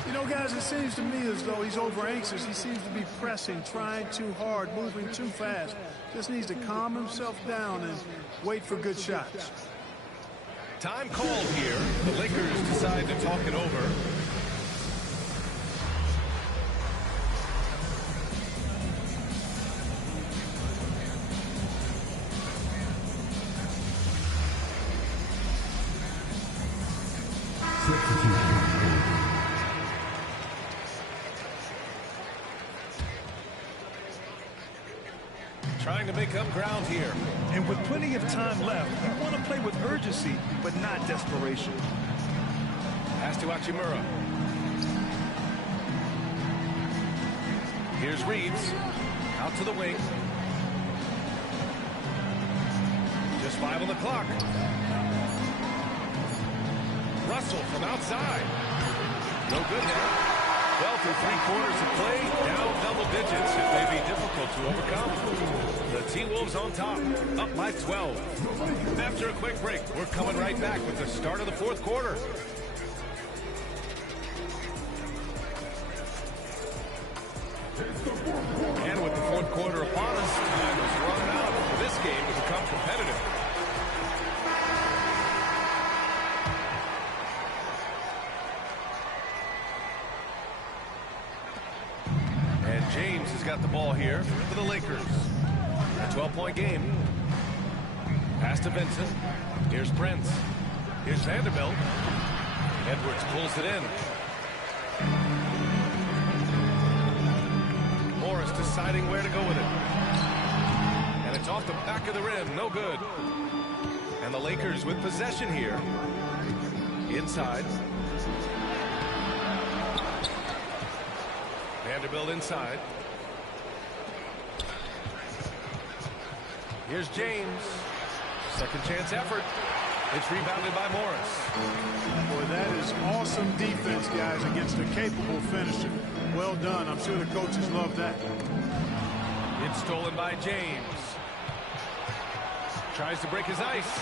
You know, guys, it seems to me as though he's over anxious. He seems to be pressing, trying too hard, moving too fast. Just needs to calm himself down and wait for good shots. Time called here. The Lakers decide to talk it over. Trying to make up ground here. And with plenty of time left, you want to play with urgency, but not desperation. Pass to Hachimura. Here's Reeves. Out to the wing. Just 5 on the clock. Russell from outside. No good there. Well, through 3 quarters of play, down double digits. It may be difficult to overcome. The T-Wolves on top, up by 12. After a quick break, we're coming right back with the start of the 4th quarter. And with the 4th quarter upon us, time is running out for this game to become competitive. James has got the ball here for the Lakers. A 12-point game. Pass to Vincent. Here's Prince. Here's Vanderbilt. Edwards pulls it in. Morris deciding where to go with it. And it's off the back of the rim. No good. And the Lakers with possession here. Inside. Vanderbilt inside. Here's James. Second chance effort. It's rebounded by Morris. Boy, that is awesome defense, guys, against a capable finisher. Well done. I'm sure the coaches love that. It's stolen by James. Tries to break his ice.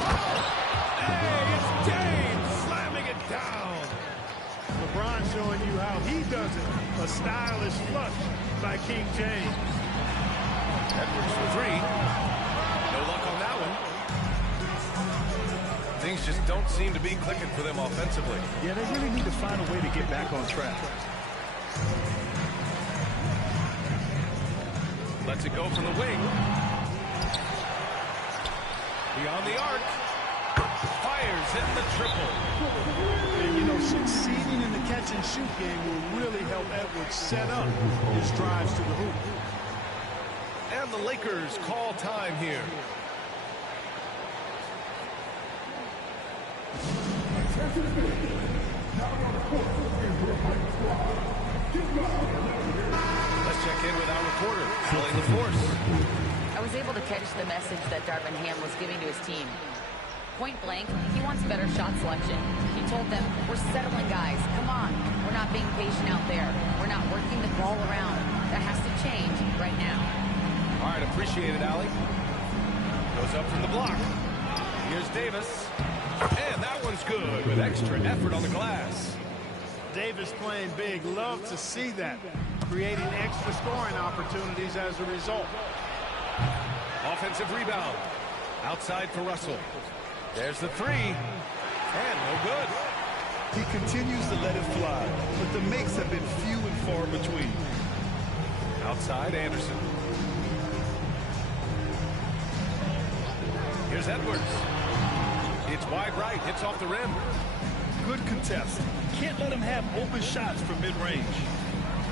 Hey, it's James slamming it down. LeBron showing you how he does it. A stylish flush by King James. Edwards for 3. No luck on that one. Things just don't seem to be clicking for them offensively. Yeah, they really need to find a way to get back on track. Lets it go from the wing. Beyond the arc. Fires in the triple. And, you know, succeeding in the catch-and-shoot game will really help Edwards set up his drives to the hoop. And the Lakers call time here. Let's check in with our reporter, Allie LaForce. I was able to catch the message that Darvin Ham was giving to his team. Point blank, he wants better shot selection. He told them, we're settling guys. Come on. We're not being patient out there. We're not working the ball around. That has to change right now. All right, appreciate it, Allie. Goes up from the block. Here's Davis. And that one's good with extra effort on the glass. Davis playing big. Love to see that. Creating extra scoring opportunities as a result. Offensive rebound. Outside for Russell. There's the 3. And no good. He continues to let it fly, but the makes have been few and far between. Outside, Anderson. Here's Edwards. It's wide right. Hits off the rim. Good contest. Can't let him have open shots from mid-range.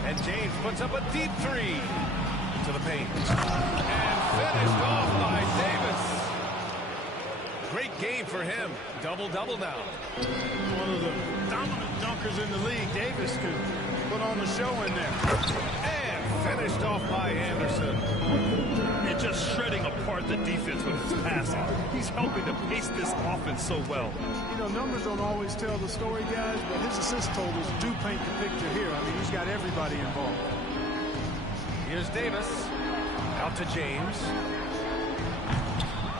And James puts up a deep 3 to the paint. And finished off by Davis. Great game for him. Double-double now. One of the dominant dunkers in the league. Davis could put on the show in there. And finished off by Anderson. And just shredding apart the defense with his passing. He's helping to pace this offense so well. You know, numbers don't always tell the story, guys, but his assist totals do paint the picture here. I mean, he's got everybody involved. Here's Davis. Out to James.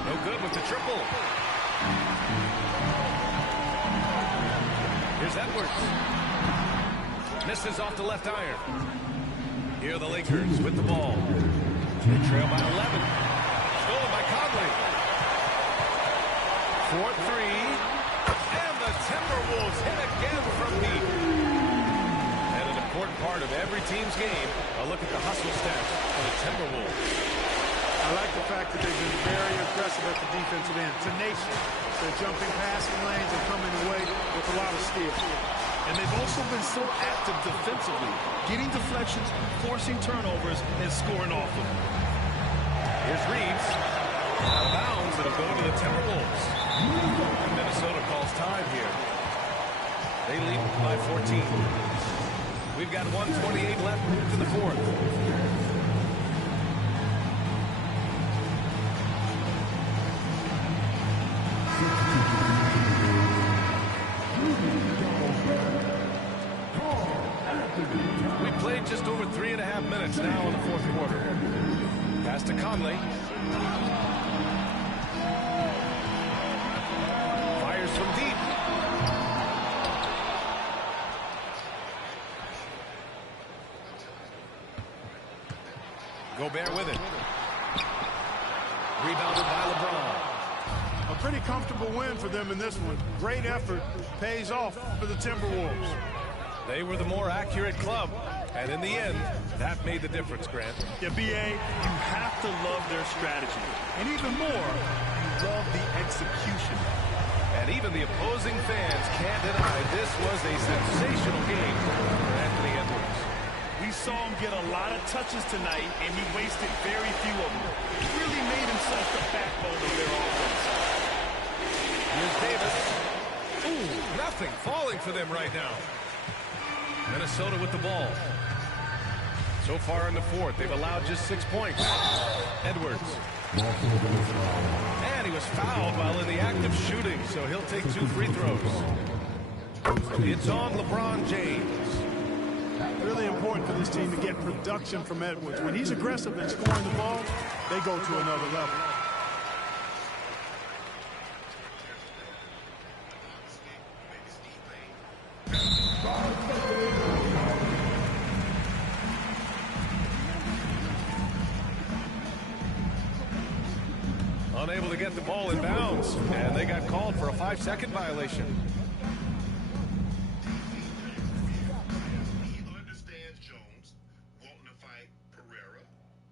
No good with the triple. Here's Edwards. Misses off the left iron. Here are the Lakers with the ball. They trail by 11. Stolen by Conley. 4-3. Timberwolves hit again from deep. And an important part of every team's game, a look at the hustle stats for the Timberwolves. I like the fact that they've been very aggressive at the defensive end. Tenacious. They're jumping passing lanes and coming away with a lot of steal. And they've also been so active defensively, getting deflections, forcing turnovers, and scoring off them. Here's Reeves. Out of bounds, it'll go to the Timberwolves. And Minnesota calls time here. They lead by 14. We've got 1:28 left to the fourth. We played just over 3.5 minutes now in the fourth quarter. Pass to Conley. Fires from deep. Gobert with it. Rebounded by LeBron. A pretty comfortable win for them in this one. Great effort pays off for the Timberwolves. They were the more accurate club, and in the end, that made the difference, Grant. Yeah, B.A., you have to love their strategy. And even more, you love the execution. And even the opposing fans can't deny this was a sensational game for Anthony Edwards. We saw him get a lot of touches tonight, and he wasted very few of them. He really made himself the backbone of their offense. Here's Davis. Ooh, nothing falling for them right now. Minnesota with the ball. So far in the fourth, they've allowed just 6 points. Edwards. And he was fouled while in the act of shooting, so he'll take 2 free throws. It's on LeBron James. Really important for this team to get production from Edwards. When he's aggressive and scoring the ball, they go to another level. Unable to get the ball in bounds, and they got called for a 5-second violation. He understands Jones wanting to fight Pereira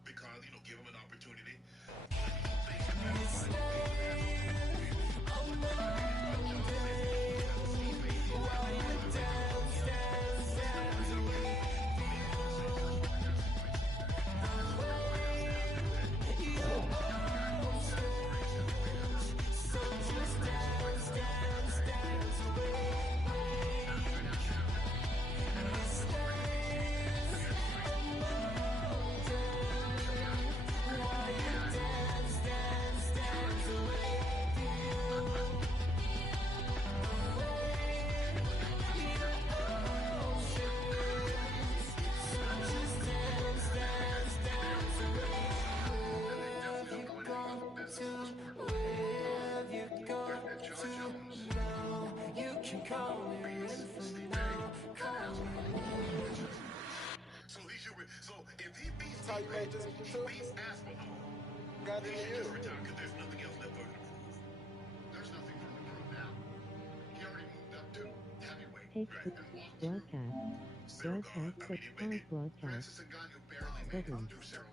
because, give him an opportunity. How you made this too? Got it in you. There's nothing else left for him to prove. There's nothing for him to prove now. He already moved up to heavyweight. Take broadcast. Broadcast 6 broadcast. Buttons.